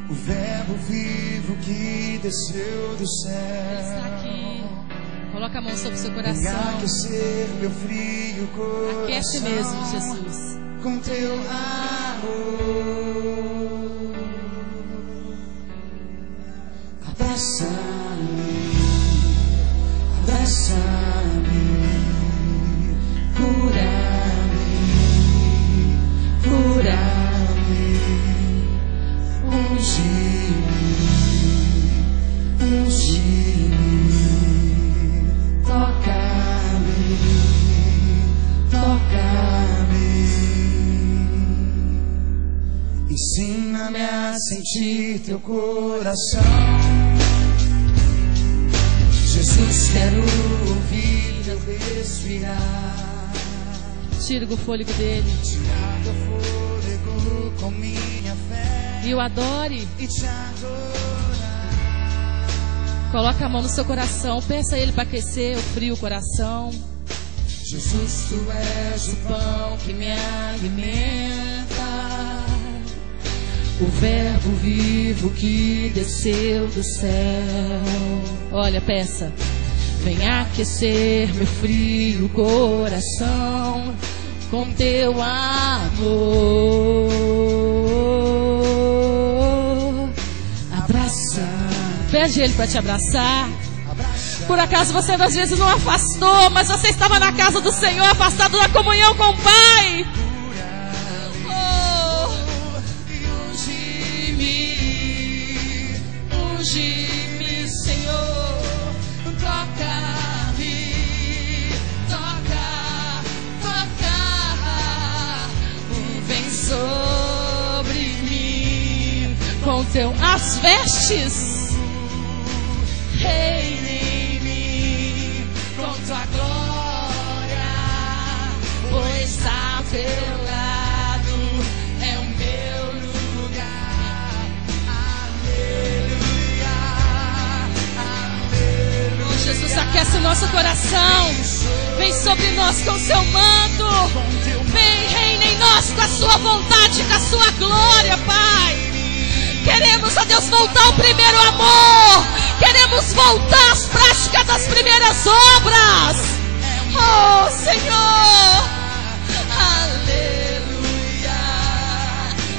O verbo vivo que desceu do céu. Ele está aqui. Coloca a mão sobre o seu coração. Vem aquecer meu frio coração. Aquece mesmo, Jesus. Com teu amor. Abraça-me, abraça-me, cura-me, cura-me, unge-me, unge-me, toca-me, toca-me. Ensina-me a sentir teu coração. Jesus, quero ouvir teu respirar. Tira o fôlego dele. Tirar teu fôlego com minha fé E o adore. e te adorar. Coloca a mão no seu coração. Peça a Ele para aquecer o frio coração. Jesus, tu és o pão que me alimenta. O verbo vivo que desceu do céu. Olha, peça. Vem aquecer meu frio coração com teu amor. Abraça, Pede Ele para te abraçar. Por acaso você às vezes não afastou, mas você estava na casa do Senhor, afastado da comunhão com o Pai. Unge-me, Senhor, toca-me, toca, vem sobre mim com teu as vestes, reina em mim com tua glória, pois ao teu lado é o meu lugar. Jesus, aquece o nosso coração. Vem sobre nós com o seu manto. Vem, reina em nós com a sua vontade, com a sua glória, Pai. Queremos, ó Deus, voltar ao primeiro amor. Queremos voltar às práticas das primeiras obras. Oh, Senhor. Aleluia.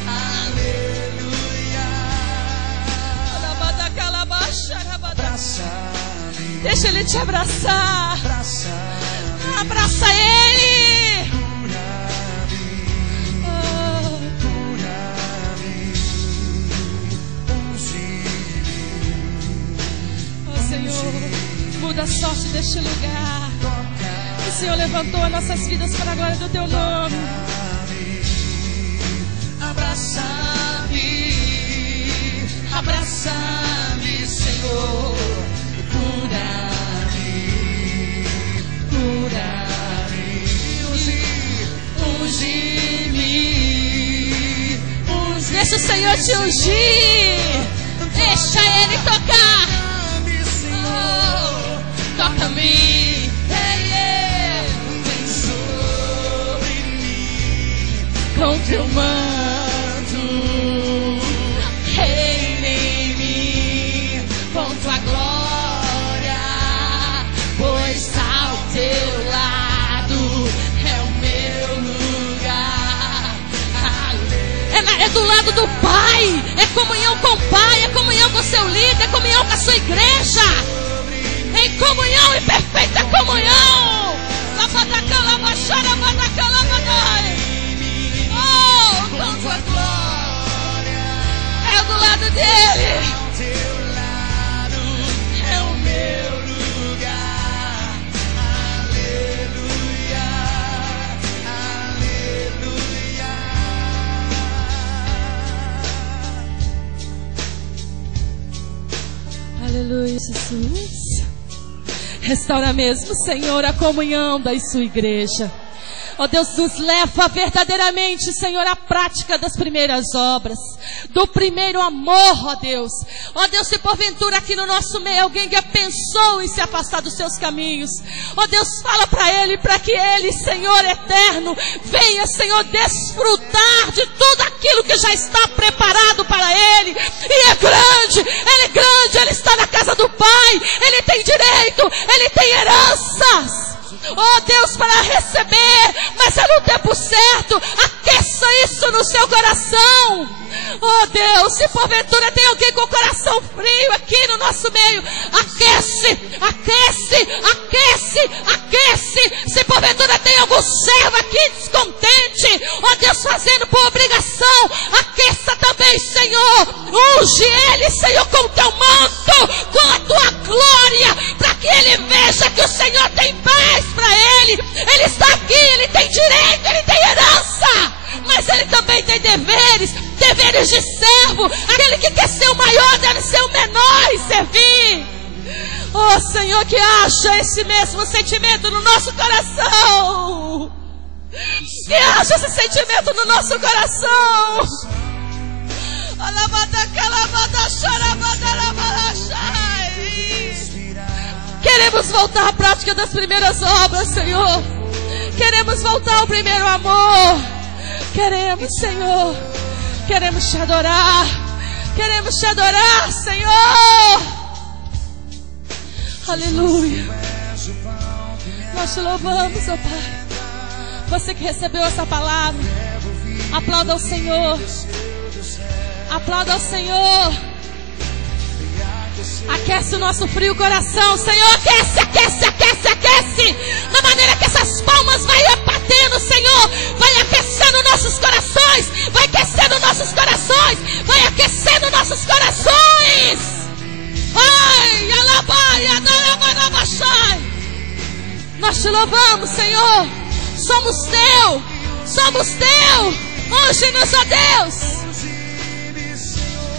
Aleluia. abraça-me, Deixa Ele te abraçar. abraça-me, Abraça Ele. cura-me, Oh, cura-me, unge-me, oh, Senhor, muda a sorte deste lugar. toca-me, O Senhor levantou as nossas vidas para a glória do Teu nome. Abraça-me, Senhor, cura-me, cura-me, unge-me, deixa o Senhor te ungir, deixa Ele tocar, oh, toca-me, vem sobre mim, com teu manto, reina em mim, com tua glória, pois ao teu lado é o meu lugar. É do lado do Pai, é comunhão com o Pai, é comunhão com o seu líder, é comunhão com a sua igreja, em comunhão e perfeita comunhão. Oh, com tua glória, é do lado dele, é o meu lugar. Aleluia, aleluia. Aleluia, Jesus. Restaura mesmo, Senhor, a comunhão da sua igreja. Ó Deus, nos leva verdadeiramente, Senhor, à prática das primeiras obras, do primeiro amor, ó Deus. Ó Deus, se porventura aqui no nosso meio alguém já pensou em se afastar dos seus caminhos, ó Deus, fala para ele, para que ele, Senhor eterno, venha, Senhor, desfrutar de tudo aquilo que já está preparado para ele. E é grande, ele está na casa do Pai, ele tem direito, ele tem heranças. Oh Deus, para receber, mas é no tempo certo. Aqueça isso no seu coração. Oh Deus, se porventura tem alguém com o coração frio aqui no nosso meio, aquece, aquece, aquece, aquece. Se porventura tem algum servo aqui descontente, oh Deus, fazendo por obrigação, aqueça também, Senhor. Unge ele, Senhor, com o teu manto, com a tua glória, para que ele veja que o Senhor tem paz para ele. Ele está aqui, ele tem direito, ele tem herança, mas ele também tem deveres de servo. Aquele que quer ser o maior deve ser o menor e servir. Oh Senhor, que haja esse mesmo sentimento no nosso coração, que haja esse sentimento no nosso coração. Queremos voltar à prática das primeiras obras, Senhor. Queremos voltar ao primeiro amor. Queremos, Senhor. Queremos te adorar. Queremos te adorar, Senhor. Aleluia. Nós te louvamos, ó Pai. Você que recebeu essa palavra, aplauda ao Senhor. Aplauda ao Senhor. Aquece o nosso frio coração, Senhor. Aquece, aquece, aquece, aquece. Da maneira que essas palmas vai batendo, Senhor, vai aquecendo nossos corações. Vai aquecendo nossos corações. Vai aquecendo nossos corações. Ai, alabai, adaramanabachai. Nós te louvamos, Senhor. Somos teu. Somos teu. Unge-nos, ó Deus.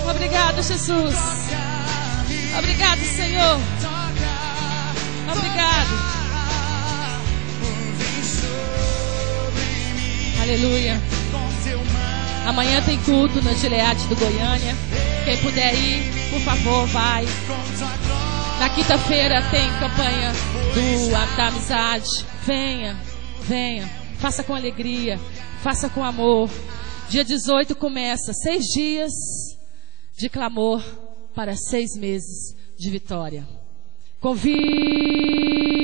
Obrigado, Jesus. Obrigado, Senhor. Obrigado. Aleluia. Amanhã tem culto na Gileade do Goiânia. Quem puder ir, por favor, vai. Na quinta-feira tem campanha da amizade. Venha, venha. Faça com alegria. Faça com amor. Dia 18 começa 6 dias de clamor para 6 meses de vitória. Convide.